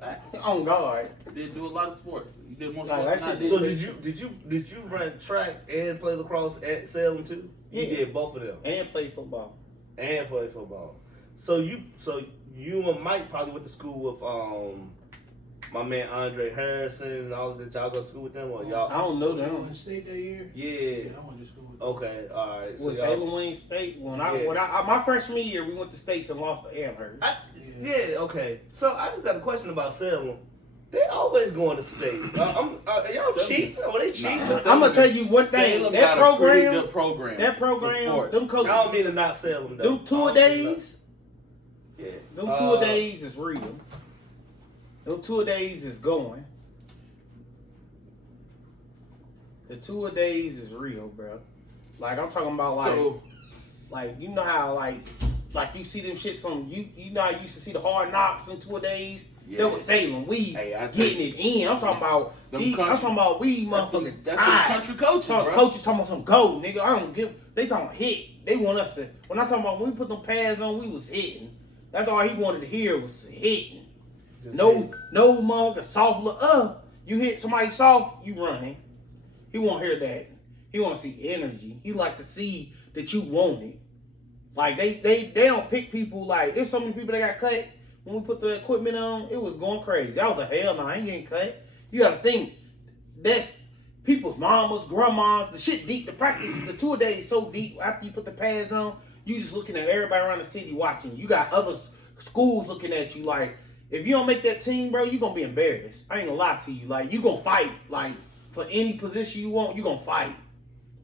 Facts. On guard. You did do a lot of sports. You did more Like, sports that than I shit did. So did you run track and play lacrosse at Salem too? Yeah. You did both of them And play football. and play football. So you and Mike probably went to school with my man Andre Harrison and all of that. Y'all go to school with them or y'all? I don't know I them. went to state that year. Yeah. I went to school. Okay. All right. So With Salem Wayne State, when I my freshman year, we went to states and lost to Amherst. Yeah. Okay. So I just got a question about Salem. They always going to state. Are y'all cheap? Are they cheap? Nah. I'm gonna tell you one thing. Salem That got a pretty program, good program. that for program, sports. them I coaches, don't mean to not Salem though. them tour days, Yeah. them tour days is real. Them tour days is going. The tour days is real, bro. Like I'm talking about, like you know how like you see them shits on you know how you used to see the Hard Knocks and tour days. Yeah. That was Salem. We getting it in. I'm talking about. I'm talking about we motherfucking that's tired. Country coaches, bro. Coaches talking about some go, nigga. I don't give. They talking about hit. They want us to. When I talking about when we put them pads on, we was hitting. That's all he wanted to hear was hitting. No motherfucker soft. You hit somebody soft, you running. He won't hear that. He want to see energy. He like to see that you want it. Like they don't pick people like there's so many people that got cut when we put the equipment on. It was going crazy. That was a hell no. I ain't getting cut. You got to think that's people's mamas, grandmas. The shit deep. The practice, the tour day is so deep. After you put the pads on, you just looking at everybody around the city watching. You got other schools looking at you like. If you don't make that team, bro, you gonna be embarrassed. I ain't gonna lie to you. Like, you gonna fight. Like, for any position you want, you gonna fight.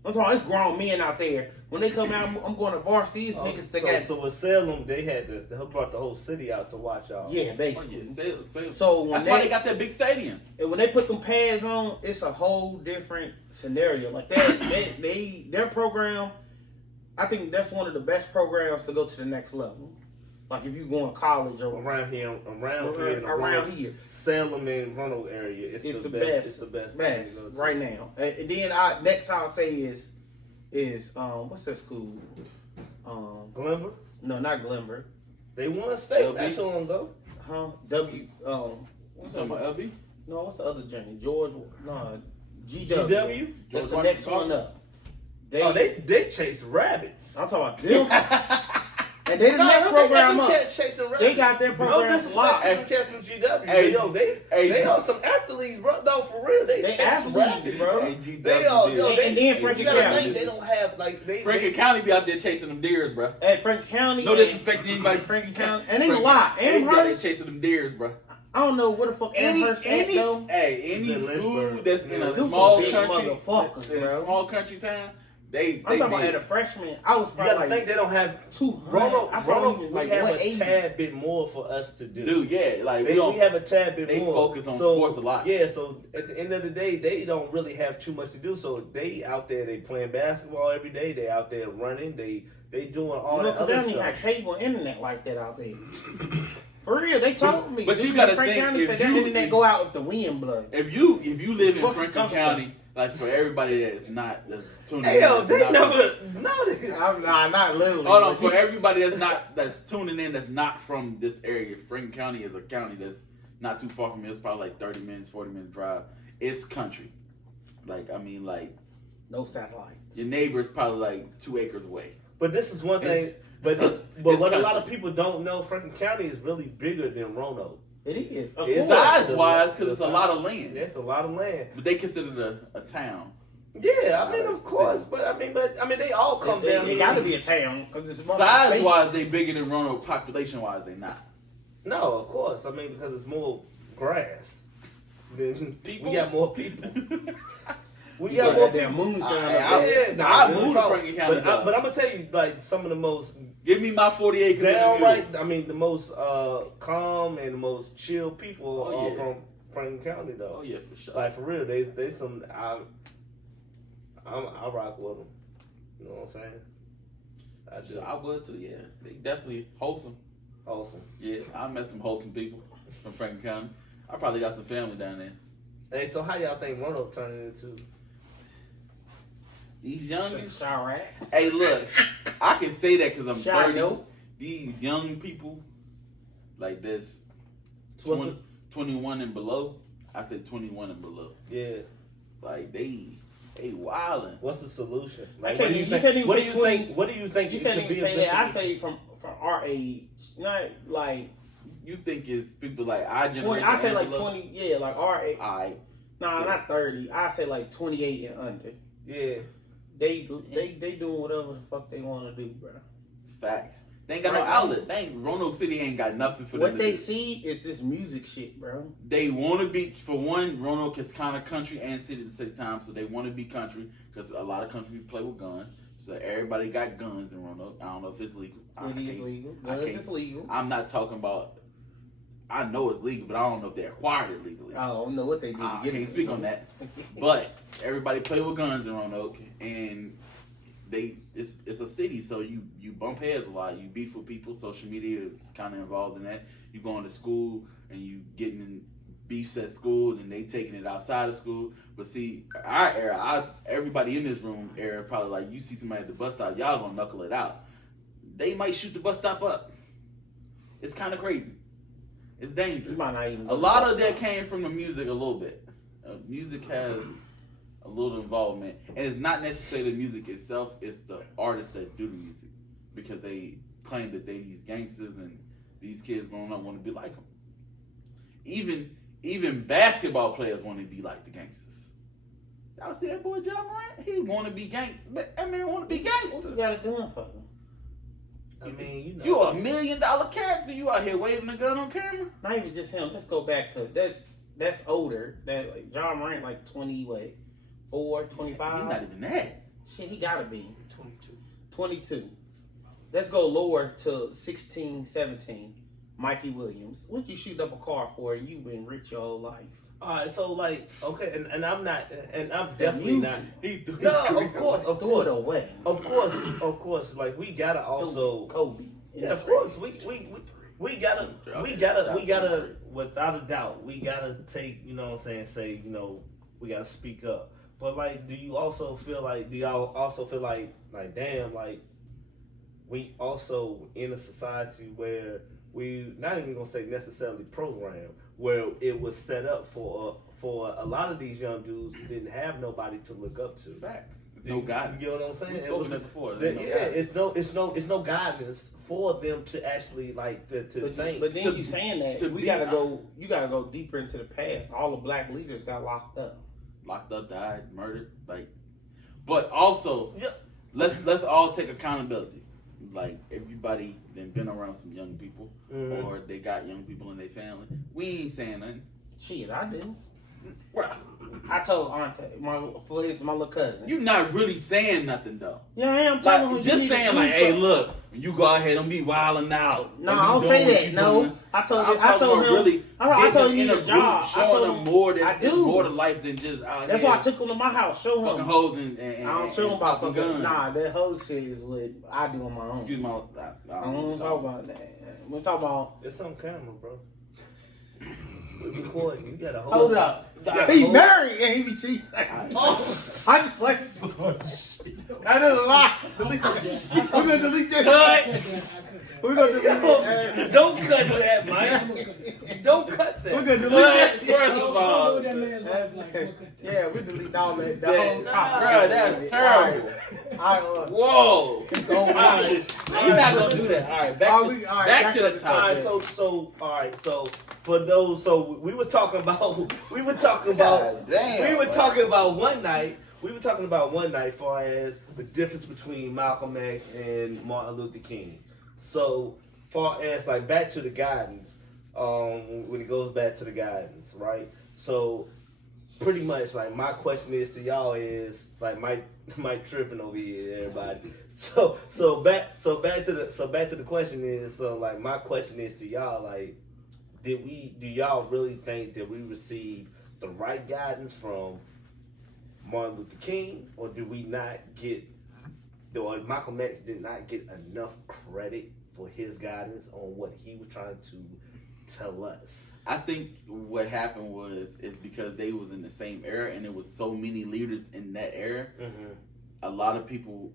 I'm talking, it's grown men out there. When they tell me I'm going to varsity, it's niggas that got... So with Salem, they brought the whole city out to watch y'all. Yeah, basically. Salem. So that's why they got that big stadium. And when they put them pads on, it's a whole different scenario. Like, their program, I think that's one of the best programs to go to the next level. Like if you go in college or around here, Salem and Roanoke area, it's the best. It's the best right now. And then next I'll say is what's that school? Glenver? No, not Glenver. They won state not too long ago. Huh? What's that about LB? No, what's the other journey? GW. GW? That's the next one up. They chase rabbits. I'm talking about them. And they the next program up. They got their program locked. No cats from GW. They are some athletes, bro. No, for real. They chase rabbits, bro. They are. And then Franklin County. They don't have like Franklin County be out there chasing them deers, bro. Hey, Franklin County. No disrespect to anybody. Franklin County. And ain't a lot. And they out there chasing them deers, bro. I don't know what the fuck Amherst at though. Any school that's in a small country, in a small country town. I'm talking about as a freshman, I was probably like, think they don't have 200. Roanoke, we have a tad bit more for us to do. Like we have a tad bit more. They focus on sports a lot. Yeah, so at the end of the day, they don't really have too much to do. So they out there, they playing basketball every day. They out there running. They doing all that other stuff. They don't even have cable internet like that out there. For real, they told me. But you gotta think if that internet go out if the wind blows. If you live in Franklin County. Like for everybody that's tuning in. Hey yo, they never noticed. Not literally. Hold on, for everybody that's tuning in that's not from this area. Franklin County is a county that's not too far from here. It's probably like 30 minutes, 40 minute drive. It's country. Like no satellites. Your neighbor's probably like 2 acres away. But this is one thing. But what a lot of people don't know, Franklin County is really bigger than Roanoke. It is. Size-wise, because it's a lot of land. It's a lot of land. But they consider it a town. Yeah, I mean, of course. But I mean, they all come down here. It got to be a town. Size-wise, they bigger than Roanoke. Population-wise, they not. No, of course. I mean, because it's more grass. We got more people. We got more damn moonshine. I moved to Franklin County. But I'm going to tell you, like, some of the most... Give me my 40 acres. Downright, I mean, the most calm and the most chill people are from Franklin County, though. Oh, yeah, for sure. Like, for real, they some... I rock with them. You know what I'm saying? I do. I would, too, yeah. They definitely wholesome. Yeah, I met some wholesome people from Franklin County. I probably got some family down there. Hey, so how y'all think Roanoke turning into? These youngins. Sorry. Hey, look, I can say that because I'm 30. Know. These young people, like this, 21 and below. I said 21 and below. Yeah. Like they wildin'. What's the solution? Like, what do you think? What do you think? You can't even say that. I say from our age, not like. You think it's people like our generation? I say like 20. Yeah, like our age. Alright. Nah, not 30. I say like 28 and under. Yeah. They doing whatever the fuck they want to do, bro. It's facts. They ain't got no outlet. Roanoke City ain't got nothing for them. What they see is this music shit, bro. They want to be, for one, Roanoke is kind of country and city at the same time, so they want to be country because a lot of country people play with guns. So everybody got guns in Roanoke. I don't know if it's legal. It is legal. Guns is legal. I'm not talking about. I know it's legal, but I don't know if they acquired it legally. I don't know what they did. I can't speak on that. But everybody play with guns in Roanoke, and it's a city, so you bump heads a lot. You beef with people. Social media is kind of involved in that. You going to school and you getting in beefs at school, and they taking it outside of school. But see, our era, everybody in this room era probably like, you see somebody at the bus stop, y'all gonna knuckle it out. They might shoot the bus stop up. It's kind of crazy. It's dangerous. You might not even A lot of that came from the music a little bit. Music has a little involvement, and it's not necessarily the music itself, it's the artists that do the music, because they claim that they these gangsters and these kids growing up want to be like them. Even basketball players want to be like the gangsters. Y'all see that boy John Morant? He want to be that man want to be gangster. What you got a gun for? I mean, you know, You $1 million character. You out here waving a gun on camera. Not even just him. Let's go back to that's older. That like John Morant, like 24, 25. He's not even that. Shit, he gotta be 22. 22. Let's go lower to 16, 17. Mikey Williams. What you shooting up a car for? You been rich your whole life. all right, so like, okay, and I'm not, and I'm definitely not. He threw his No, career of course, of Throw it course, away. of course. Like we gotta also, Kobe. yeah, of course, we gotta, without a doubt, we gotta take, you know what I'm saying, say, you know, we gotta speak up. But like, do y'all also feel like damn, like we also in a society where we not even gonna say necessarily programmed, where it was set up for a lot of these young dudes who didn't have nobody to look up to. Facts. No guidance. You know what I'm saying? We've spoken that before. It's no guidance for them to actually like to think. But then you saying that to we be- gotta go. You gotta go deeper into the past. All the black leaders got locked up. Locked up, died, murdered. Like, but also, Yeah. let's all take accountability. Like, everybody then been around some young people, Mhm. or they got young people in their family. We ain't saying nothing. Shit, I didn't. Well, I told Auntie, my little cousin. you not really saying nothing though. Yeah, I am telling Like, him. just saying like, hey, look, when you go out here, don't be wilding out. No, Don't I be don't doing say what that. you No, doing. I told I'm him. I talking told about him. really I told him getting he in need a job. I showing told them him more than I there's do. more to life than just out That's here why I took him to my house. Show fucking him. hoes and I don't show him about popping fucking. guns. Nah, that hoe shit is what I do on my own. Excuse me. I don't talk about that. We talk about. It's on camera, bro. We recording. You gotta Hold up. Yeah, He hold- married and he be cheating. I just like. I did a lot. Delete that. We're gonna delete that. We're gonna delete that. Don't cut that, Mike. Don't cut that. We're gonna delete that. First of all, Yeah, we delete all that. The whole top. Bro, that's terrible. Whoa! You're not gonna do that. All right, back to the All top. right, so for those, so we were talking about God damn, we were man. talking about one night. We were talking about one night, far as the difference between Malcolm X and Martin Luther King. So far as like back to the guidance, when it goes back to the guidance, right? So pretty much like my question is to y'all is like Mike tripping over here, everybody. So back to the question is, so like my question is to y'all, like, do y'all really think that we received the right guidance from Martin Luther King, or do we not get, or Malcolm X did not get enough credit for his guidance on what he was trying to tell us? I think what happened is because they was in the same era and there was so many leaders in that era. Mm-hmm. A lot of people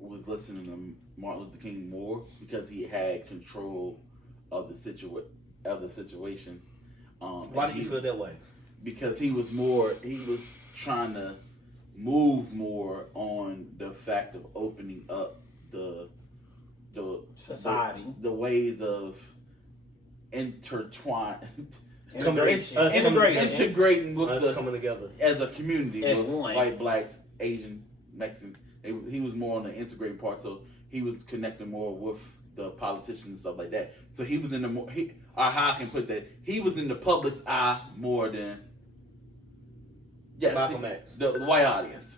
was listening to Martin Luther King more because he had control of the situation. Why do you feel that way? Because he was trying to move more on the fact of opening up the Society. the ways of integrating with Us the coming together as a community As with one. white, blacks, Asian, Mexicans. He was more on the integrating part, so he was connecting more with the politicians and stuff like that. So he was in the more, how I can put that, he was in the public's eye more than Malcolm X. the white audience.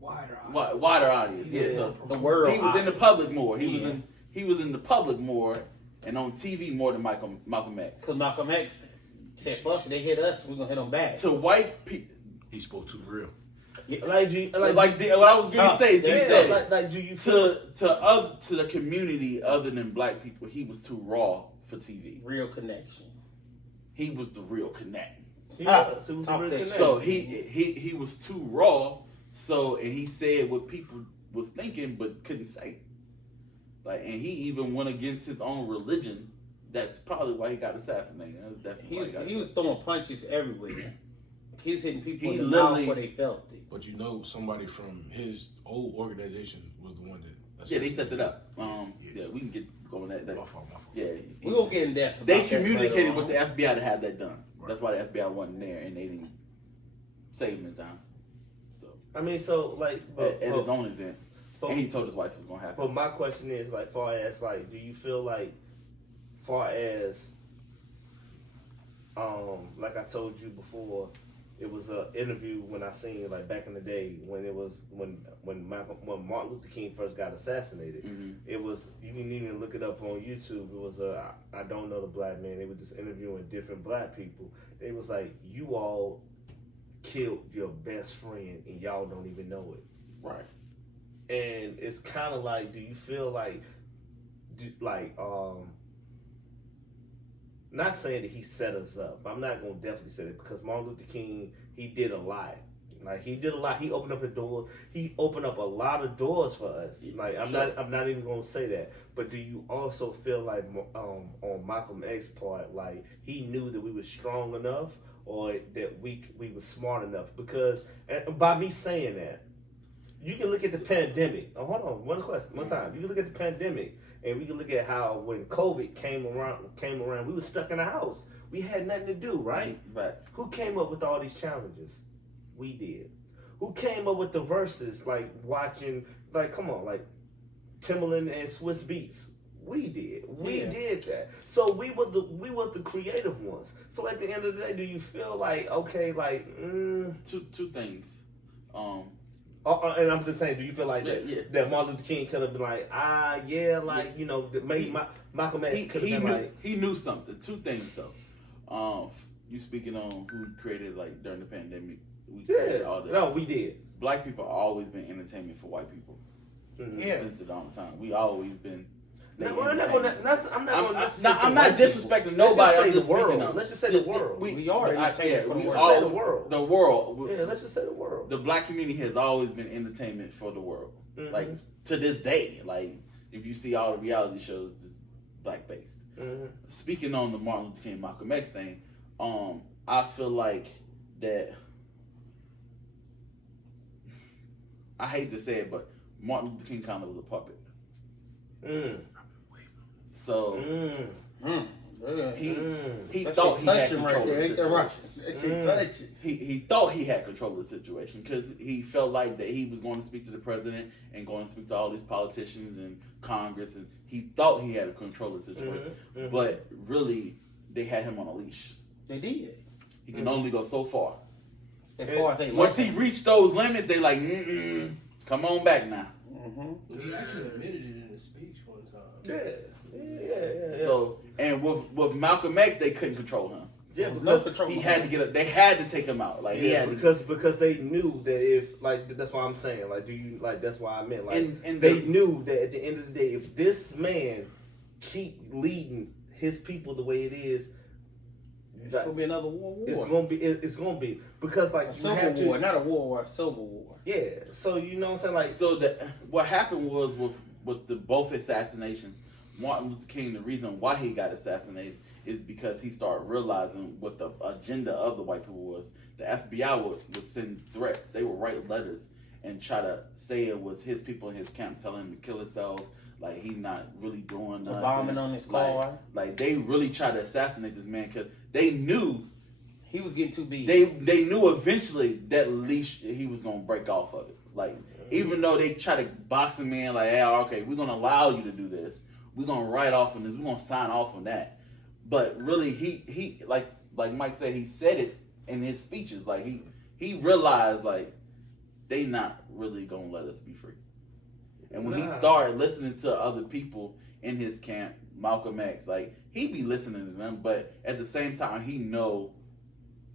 Wider audience, yeah. So The world. he was in the public more. He was in the public more and on TV more than Malcolm X. Because Malcolm X said, fuck it, they hit us, we're going to hit them back. To white people, He spoke too real. Like, do you, what I was gonna say. They said like, do you feel to the community other than black people, he was too raw for TV. Real connection. He was the real connect. So he was too raw. So and he said what people was thinking but couldn't say. Like, and he even went against his own religion. That's probably why he got assassinated. That's definitely He was throwing punches everywhere. He was hitting people He in the mouth literally- where they felt it. But you know, somebody from his old organization was the one that. Yeah, they set it up. Yeah, we can get going at that. My fault. Yeah, We gonna get in depth. they about that communicated later with the on. FBI to have that done. Right. That's why the FBI wasn't there and they didn't save him in time. So I mean, so like, at his own event, but- and he told his wife it was gonna happen. But my question is, like, far as like, do you feel like like I told you before, it was an interview when I seen like back in the day when it was when Martin Luther King first got assassinated. Mhm. It was, you can even look it up on YouTube. It was I don't know the black man. They were just interviewing different black people. They was like, you all killed your best friend and y'all don't even know it. Right. And it's kind of like, do you feel like, not saying that he set us up, but I'm not going to definitely say it, because Martin Luther King, he did a lot. Like, he did a lot. He opened up the door. He opened up a lot of doors for us. Like, I'm not even going to say that. But do you also feel like on Malcolm X's part, like, he knew that we were strong enough, or that we were smart enough? Because, and by me saying that, you can look at the pandemic. Oh, hold on, one time. You can look at the pandemic, and we can look at how when COVID came around, we were stuck in the house. We had nothing to do, right? Right. Who came up with all these challenges? We did. Who came up with the verses, like watching, like, come on, like Timbaland and Swiss Beats? We did. We did that. So we were the creative ones. So at the end of the day, do you feel like, okay, like Two things. and I'm just saying, do you feel like Yeah. that Martin Luther King could have been like, you know, that maybe Malcolm X could have been like, he knew something. Two things though. You speaking on who created, like, during the pandemic? We created all this. No, we did. Black people always been entertainment for white people. Yeah. Since the dawn of time, we always been. I'm not disrespecting nobody. I'm just world. speaking on. Let's just say the world. We are entertainment for the we world. all the world. The world. Yeah, let's just say the world. The black community has always been entertainment for the world. Mhm. Like, to this day, like, if you see all the reality shows, it's black based. Mm-hmm. Speaking on the Martin Luther King Malcolm X thing, I feel like that. I hate to say it, but Martin Luther King kind of was a puppet. So he That thought shit he had touching control right there. of Ain't the that right? situation. That shit touching. He thought he had control of the situation because he felt like that he was going to speak to the president and going to speak to all these politicians and Congress, and he thought he had control of the situation. But really, they had him on a leash. They did. He can only go so far. As far as they Once let he him. reached those limits, they like, come on back now. He actually admitted it in his speech one time. Yeah. So, and with Malcolm X, they couldn't control him. Yeah, There was because no control He of had him. to get up. They had to take him out. Like, he had because they knew that if, like, that's why I'm saying, like, do you, like, that's why I meant, like, And they knew that at the end of the day, if this man keep leading his people the way it is, It's gonna be another war. it's gonna be because, like, A you civil have to, war, not a war, a civil war. yeah. So you know what I'm saying, like, So what happened was with the both assassinations, Martin Luther King, the reason why he got assassinated is because he started realizing what the agenda of the white people was. The FBI would send threats. They would write letters and try to say it was his people in his camp telling him to kill himself. Like, he not really doing nothing. bombing on his car. Like they really tried to assassinate this man because they knew He was getting too big. they knew eventually that leash he was gonna break off of it. Like, even though they try to box him in, like, hey, okay, we're gonna allow you to do this. We're gonna write off on this. We're gonna sign off on that. But really, he like Mike said, he said it in his speeches. Like, he realized, like, they not really gonna let us be free. And when he started listening to other people in his camp, Malcolm X, like, he be listening to them, but at the same time, he know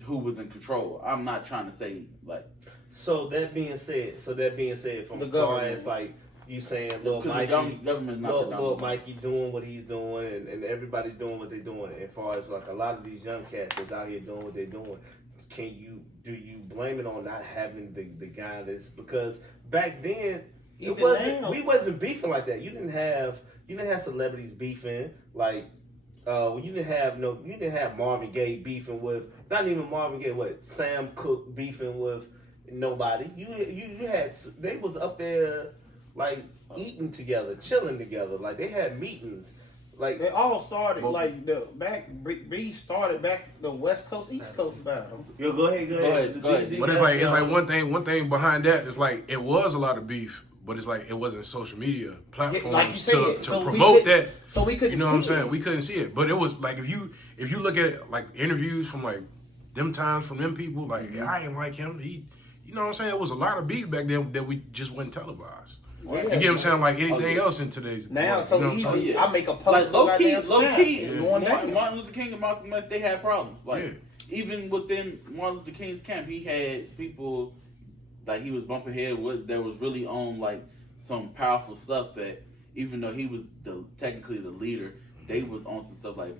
who was in control. I'm not trying to say, like, So that being said, from The as far government. as like you saying, little Because Mikey, the government's not little predominant. Mikey doing what he's doing, and everybody doing what they're doing. As far as like a lot of these young cats that's out here doing what they're doing, do you blame it on not having the guy that's, because back then Even now. we wasn't beefing like that. You didn't have celebrities beefing like. You didn't have Marvin Gaye beefing with, not even Marvin Gaye, Sam Cooke beefing with nobody. You had, they was up there like eating together, chilling together, like they had meetings, like They all started B started back the West Coast, East Coast battle. Yo, go ahead. But it's like one thing behind that is like it was a lot of beef, but it's like it wasn't social media platforms Like you said, to so we promote could- that. so we couldn't You know what I'm see it. saying? We couldn't see it, but it was like if you look at like interviews from like them times from them people, like yeah, I ain't like him. He, you know what I'm saying? It was a lot of beef back then that we just wasn't televised. Yeah. You get what I'm saying? Like anything else in today's Now world, so you know what I'm easy. saying? Oh, yeah. I make a post. Like low key, Going Martin down. Luther King and Malcolm X, they had problems. Like Yeah. even within Martin Luther King's camp, he had people like he was bumping head with that was really on like some powerful stuff that even though he was technically the leader, they was on some stuff like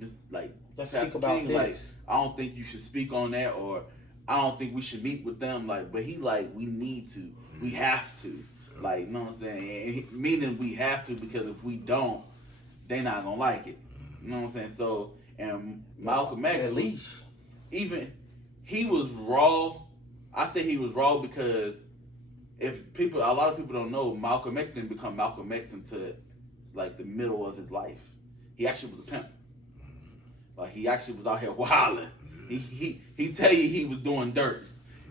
just like Let's Pastor speak about King, this. like I don't think you should speak on that, or I don't think we should meet with them. Like, but he like we need to, we have to, like you know what I'm saying? And meaning we have to because if we don't, they not gonna like it. You know what I'm saying? So and Malcolm X At was, least. even he was raw. I say he was raw because a lot of people don't know, Malcolm X didn't become Malcolm X until like the middle of his life. He actually was a pimp. Like he actually was out here wilding. He tell you he was doing dirt.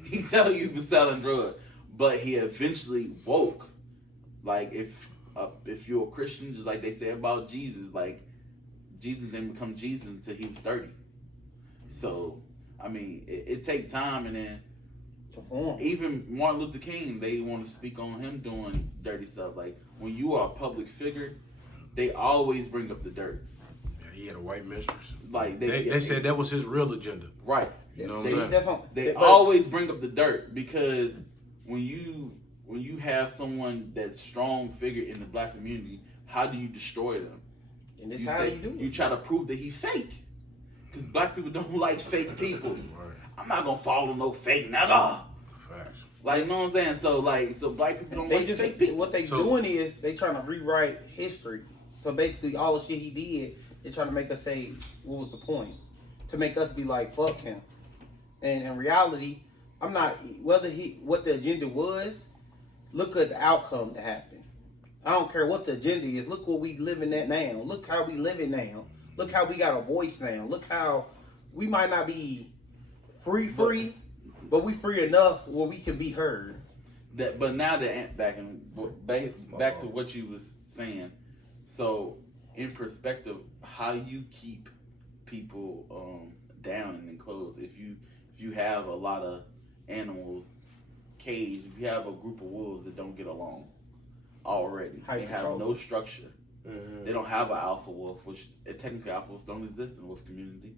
He tell you he was selling drugs. But he eventually woke. Like if you're a Christian, just like they say about Jesus, like Jesus didn't become Jesus until he was 30. So I mean, it takes time, and then Perform. even Martin Luther King, they want to speak on him doing dirty stuff. Like when you are a public figure, they always bring up the dirt. Yeah, he had a white mistress. Like They said that was his real agenda. right. You know what They- I'm saying? That's on, They but- always bring up the dirt because when you have someone that's strong figure in the black community, how do you destroy them? And this how you do it. You try to prove that he's fake, because black people don't like fake people. I'm not gonna follow no fake nigga. Facts. Like you know what I'm saying? So black people don't They like just fake people. what they So- doing is they trying to rewrite history. So basically, all the shit he did, they trying to make us say what was the point, to make us be like fuck him. And in reality, I'm not what the agenda was. Look at the outcome that happened. I don't care what the agenda is. Look what we living at now. Look how we living now. Look how we got a voice now. Look how we might not be free, but we free enough where we can be heard. But now that back to what you was saying. So in perspective, how you keep people down and enclosed. If you have a lot of animals caged, if you have a group of wolves that don't get along already, How you they have control no it. structure. Mhm. They don't have an alpha wolf, which technically alpha wolves don't exist in the wolf community.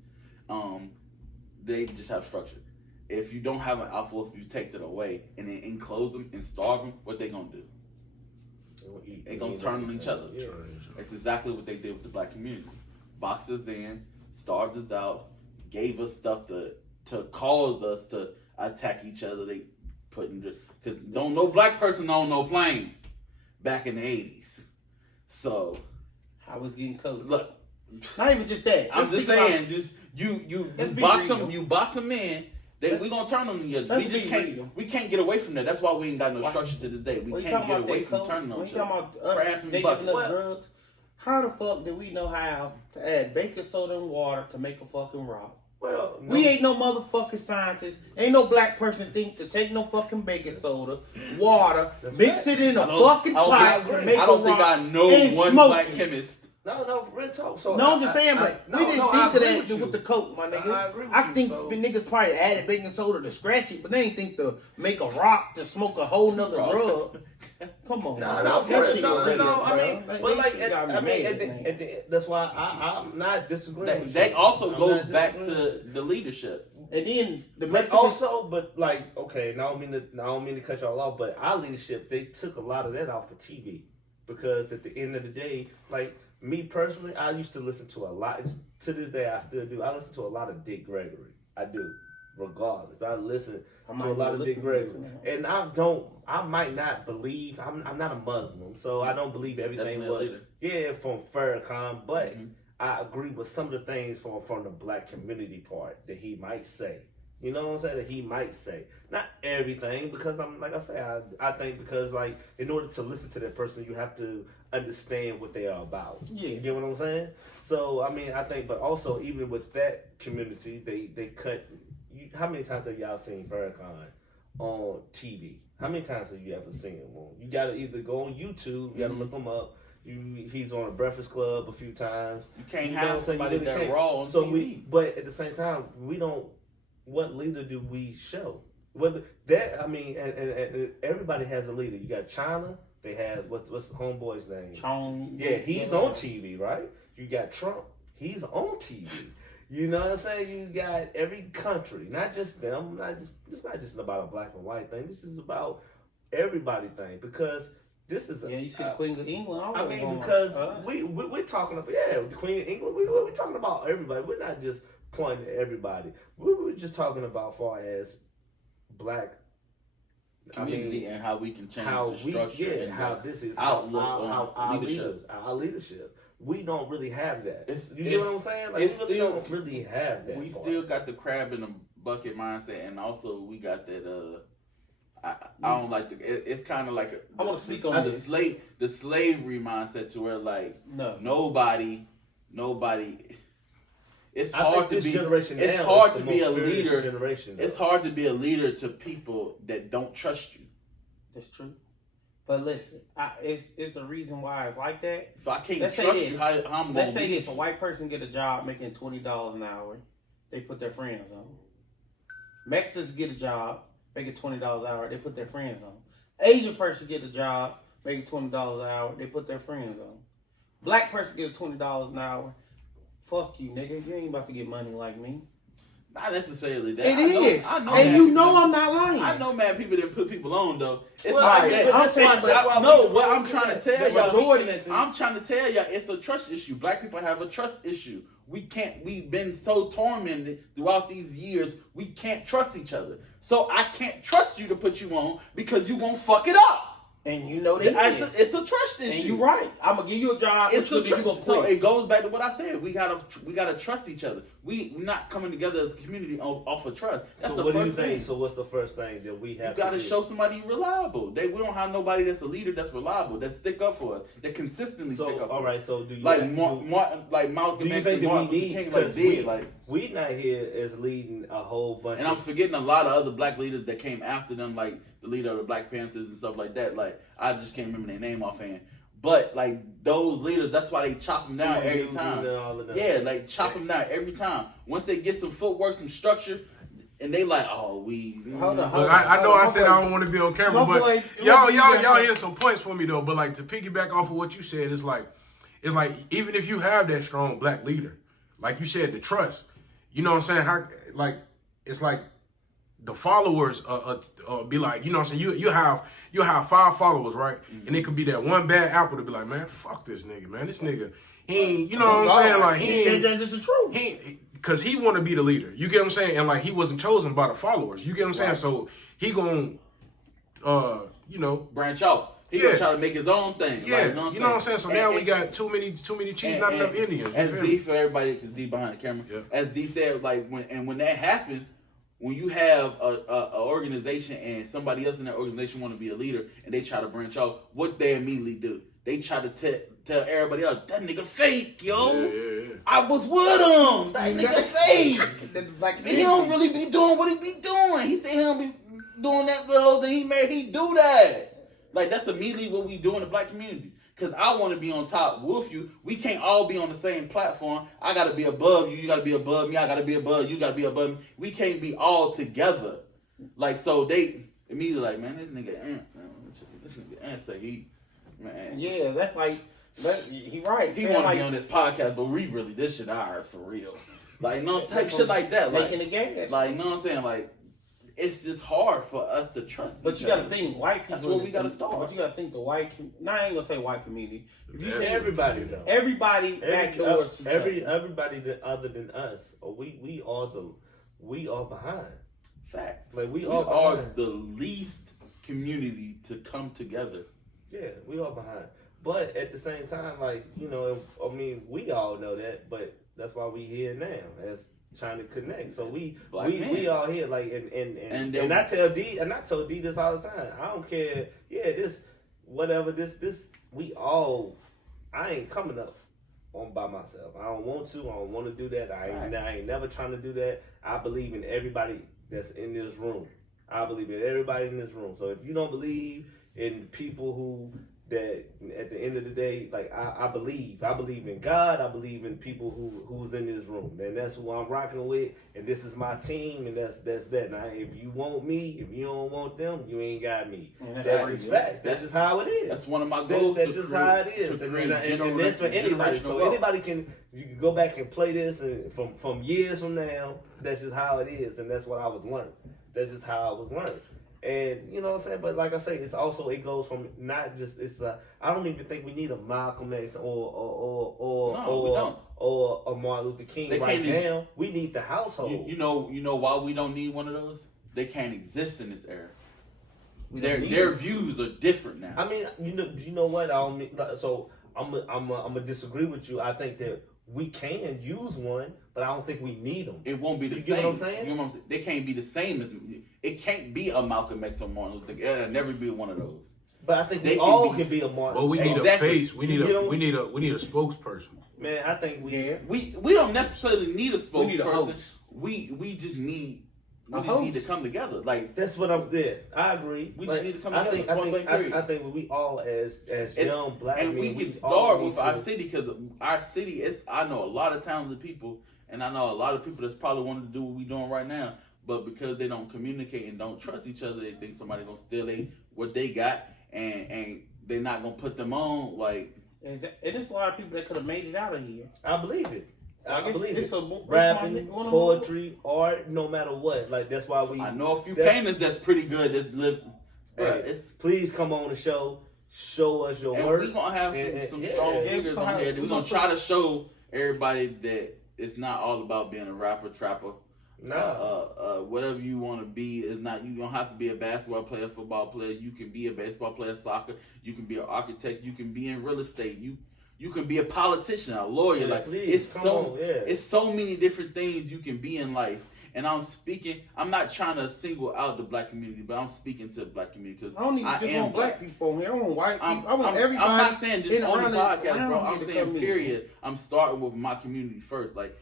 They just have structure. If you don't have an alpha wolf, you take that away and then enclose them and starve them. What they gonna do? They gonna turn on each other. Yeah. That's exactly what they did with the black community. Boxed us in, starved us out, gave us stuff to cause us to attack each other. They putting because don't no black person own no plane back in the 80s. So I was getting coached. look, Not even just that. I'm just think about- saying, just you Let's be box real. them, you box them in. We gonna turn on each other. let's We just be can't. real. We can't get away from that. That's why we ain't got no Why- structure to this day. We When you can't talking get about away that from coach, turning on when each you talking other. about Crabs us, and they buckets. giving us Well- drugs. How the fuck do we know how to add baking soda and water to make a fucking rock? Well, We ain't no motherfucking scientists. Ain't no black person think to take no fucking baking soda, water, mix it in a fucking pot to make I a don't think rock I know and one smoke black it. chemist. No, real talk. So No, I'm just saying, but we didn't think of that you. with the coke, my nigga. I agree with I you, think so- the niggas probably added baking soda to scratch it, but they ain't think to make a rock to smoke a whole nother drug. Come on, man. No, That shit no, weird, no. I bro. mean, Like, but that like, shit got me I mean, mad, man. that's why I'm not disagreeing. with That you. also I'm goes not back disagreeing. to the leadership. And then the But Mexicans also, but like, okay, and I don't mean to cut y'all off, but our leadership, they took a lot of that off of TV because at the end of the day, like me personally, I used to listen to a lot. To this day, I still do. I listen to a lot of Dick Gregory. I do, regardless. I listen to a lot of Dick Gregory, and I might not believe. I'm not a Muslim, so I don't believe everything from Farrakhan, but. Mm-hmm. I agree with some of the things from the black community part that he might say. You know what I'm saying? That he might say. Not everything, because I think because like in order to listen to that person, you have to understand what they are about. Yeah. You get what I'm saying? So I mean, I think, but also even with that community, they cut. How many times have y'all seen Farrakhan on TV? How many times have you ever seen him on? You gotta either go on YouTube, you gotta look him up. He's on a Breakfast Club a few times. You can't have somebody that raw on TV. But at the same time, we don't. What leader do we show? Whether that, I mean, and everybody has a leader. You got China. They have what's the homeboy's name? Chong. Yeah, he's on TV, right? You got Trump. He's on TV. You know what I'm saying? You got every country, not just them. It's not just about a black and white thing. This is about everybody thing because. This is you see the Queen of England. I mean, because we're talking about the Queen of England. We're talking about everybody. We're not just pointing at everybody. We're just talking about far as black community and how we can change the structure and how this is outlook our leadership. Our leadership. We don't really have that. You get what I'm saying? Like we don't really have that. We still got the crab in the bucket mindset, and also we got that. I don't like it's kind of like I want to speak on the slavery mindset to where like nobody. It's hard to be. It's hard to be a leader. It's hard to be a leader to people that don't trust you. That's true. But listen, it's the reason why it's like that. If I can't trust you, how I'm going? Let's say this: a white person get a job making $20 an hour, they put their friends on. Mexicans get a job. Making $20 an hour, they put their friends on. Asian person get a job, making $20 an hour, they put their friends on. Black person get $20 an hour, fuck you, nigga. You ain't about to get money like me. Not necessarily that. It is. I know and you know I'm not lying. I know mad people that put people on though. It's well, like that. What I'm trying to tell y'all. I'm trying to tell y'all it's a trust issue. Black people have a trust issue. We've been so tormented throughout these years, we can't trust each other. So I can't trust you to put you on because you won't fuck it up. And you know that it's a trust issue. And you're right. I'm gonna give you a job. It's a trust. So it goes back to what I said. We gotta trust each other. We're not coming together as a community off of trust. That's the first thing. So what's the first thing that we have? You gotta show somebody you're reliable. We don't have nobody that's a leader that's reliable, that stick up for us, that consistently stick up for us. All right. So do you like Malcolm X and Martin Luther King we not here as leading a whole bunch. And I'm forgetting a lot of other black leaders that came after them, like the leader of the Black Panthers and stuff like that. Like I just can't remember their name offhand. But like those leaders, that's why they chop them down every time. Yeah, like chop them down every time. Once they get some footwork, some structure, and they like, hold on. Look, I know I said I don't want to be on camera, but y'all hear some points for me though. But like to piggyback off of what you said, it's like even if you have that strong black leader, like you said, the trust. You know what I'm saying? It's like the followers be like, you know what I'm saying? You have 5 followers, right? Mm-hmm. And it could be that one bad apple to be like, man, fuck this nigga, man. This nigga, he ain't, you know what I'm saying? Like he ain't. That's just the truth. Because he want to be the leader. You get what I'm saying? And like he wasn't chosen by the followers. You get what I'm saying? Right. So he gonna, branch out. He gonna try to make his own thing. Yeah, like, you know what I'm saying? So now we got too many cheese, not enough Indians. As D for everybody, because D behind the camera. Yeah. As D said, like when that happens, when you have a organization and somebody else in that organization want to be a leader and they try to branch out, what they immediately do? They try to tell everybody else, that nigga fake, yo. Yeah. I was with him. That nigga fake. And he don't really be doing what he be doing. He say he don't be doing that for those that he married. He do that. Like, that's immediately what we do in the black community. Because I want to be on top with you. We can't all be on the same platform. I got to be above you. You got to be above me. I got to be above you. You got to be above me. We can't be all together. Like, so they immediately like, man, this nigga say he, man. Yeah, that's like, he right. He want to be on this podcast, but this shit ours for real. Like, no type shit like that. Like, Making the gas. like, you know what I'm saying? Like, it's just hard for us to trust. But each you got to other. think white people. That's where we got to start. But you got to think the white. I ain't gonna say white community. Everybody though. Everybody backdoors. Everybody that other than us, or we are behind. Facts. Like we are behind. the least community to come together. Yeah, we are behind. But at the same time, like, you know, I mean, we all know that, but that's why we here now, as trying to connect. So we all here, like, and I tell D, and I told D this all the time. I don't care. Yeah, this we all. I ain't coming up on by myself. I don't want to. I don't want to do that. I ain't never trying to do that. I believe in everybody that's in this room. I believe in everybody in this room. So if you don't believe in people who that at the end of the day, like I believe in God. I believe in people who's in this room, and that's who I'm rocking with. And this is my team, and that's that. Now, if you want me, if you don't want them, you ain't got me. That's just facts. That's just how it is. That's one of my goals. That's just how it is. And that's for anybody. So anybody you can go back and play this, and from years from now, that's just how it is, and that's what I was learning. That's just how I was learning. And you know what I'm saying, but like I say, it goes from not just I don't even think we need a Malcolm X or a Martin Luther King right now. We need the household. You know why we don't need one of those? They can't exist in this era. Their views are different now. I mean, you know what? So I'm gonna disagree with you. I think that we can use one, but I don't think we need them. It won't be the same. You get what I'm saying? You know what I'm saying? They can't be the same as. It can't be a Malcolm X or Martin Luther King. It'll never be one of those. But I think we all can be a Martin. Well, we need a face. We need a spokesperson. Man, I think we don't necessarily need a spokesperson. We need a host. We just need to come together. Like that's what I'm there. I agree. We just need to come together. I think we all as young black men, and we can start with our city, because our city I know a lot of talented people, and I know a lot of people that's probably wanting to do what we're doing right now, but because they don't communicate and don't trust each other, they think somebody gonna steal what they got, and they're not gonna put them on. Like, and there's a lot of people that could have made it out of here. I believe it. I believe it. Rapping, poetry, art, no matter what. Like, that's why I know a few painters that's pretty good that live. Please come on the show. Show us your work. We're gonna have some strong figures on here. We're gonna try to show everybody that it's not all about being a rapper, trapper. No. Whatever you want to be is not. You don't have to be a basketball player, football player. You can be a baseball player, soccer. You can be an architect. You can be in real estate. You can be a politician, a lawyer. Yeah, like, please, it's so many different things you can be in life. And I'm not trying to single out the black community, but I'm speaking to the black community because I don't even just want black people on here. I want white people. I want everybody. I'm not saying just on the podcast, bro. I'm saying period. Me. I'm starting with my community first. Like,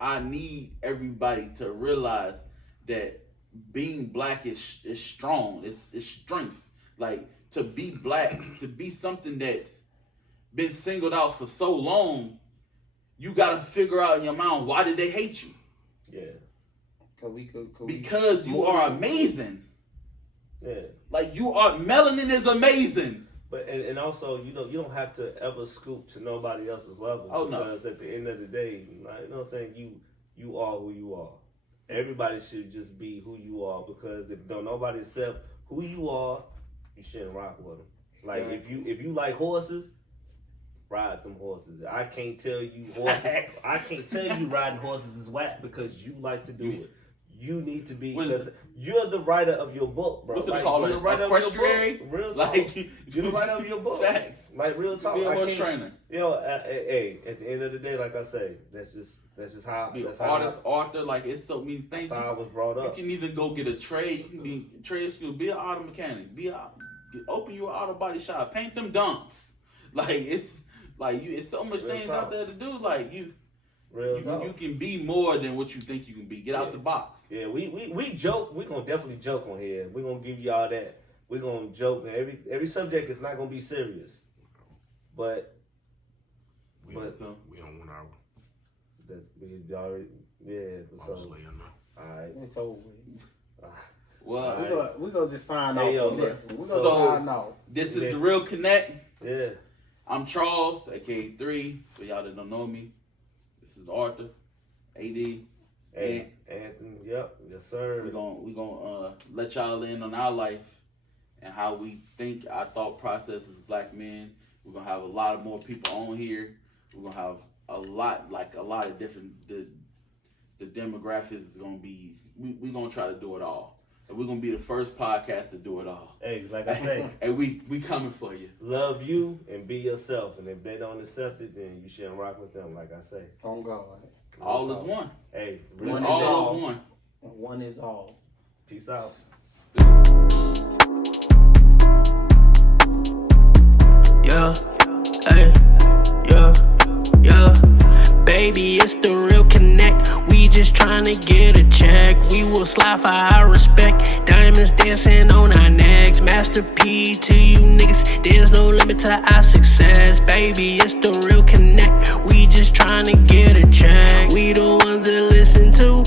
I need everybody to realize that being black is strong. It's strength. Like, to be black, to be something that's been singled out for so long, you got to figure out in your mind, why did they hate you? Yeah. Because you are amazing. Yeah. Like, melanin is amazing. But and also, you don't have to ever scoop to nobody else's level. Oh, no. Because at the end of the day, like, you know what I'm saying, you are who you are. Everybody should just be who you are, because if don't nobody accept who you are, you shouldn't rock with them. Like, if you like horses, ride them horses. I can't tell you horses. I can't tell you riding horses is whack because you like to do it. You need to be, because you're the writer of your book, bro. What's it called? You're the writer of your book. Real talk. Like, you're the writer of your book. Facts. Like, real talk. Be a horse trainer. Hey, at the end of the day, like I say, that's just how. Be an artist, author. Like, it's so many things. That's how I was brought up. You can either go get a trade. You can be trade school. Be an auto mechanic. Open your auto body shop. Paint them dunks. Like, it's so much things out there to do. Like, you can be more than what you think you can be. Get out the box. Yeah, we joke. We're gonna definitely joke on here. We're gonna give y'all that. We're gonna joke. And every subject is not gonna be serious. But we on 1 hour. We already So alright, it's over. Well, we're gonna just sign off on this. We're gonna sign off. This is the Real Connect. Yeah. I'm Charles, aka 3. For y'all that don't know me, this is Arthur. AD, Anthony, yep, yes sir. we gonna let y'all in on our life and how we think, our thought process as black men. We're gonna have a lot of more people on here. We're gonna have a lot of different. The demographics is gonna be. We're gonna try to do it all. And we're gonna be the first podcast to do it all. Hey, like I say, and we coming for you. Love you and be yourself. And if they don't accept it, then you shouldn't rock with them. Like I say, On God. All is one. Hey, One is all all. is one. One is all. Peace out. Yeah, hey, yeah. Baby, it's the real connect. We just tryna get a check. We will slide for our respect. Diamonds dancing on our necks. Master P to you niggas. There's no limit to our success. Baby, it's the real connect. We just tryna get a check. We the ones that listen to.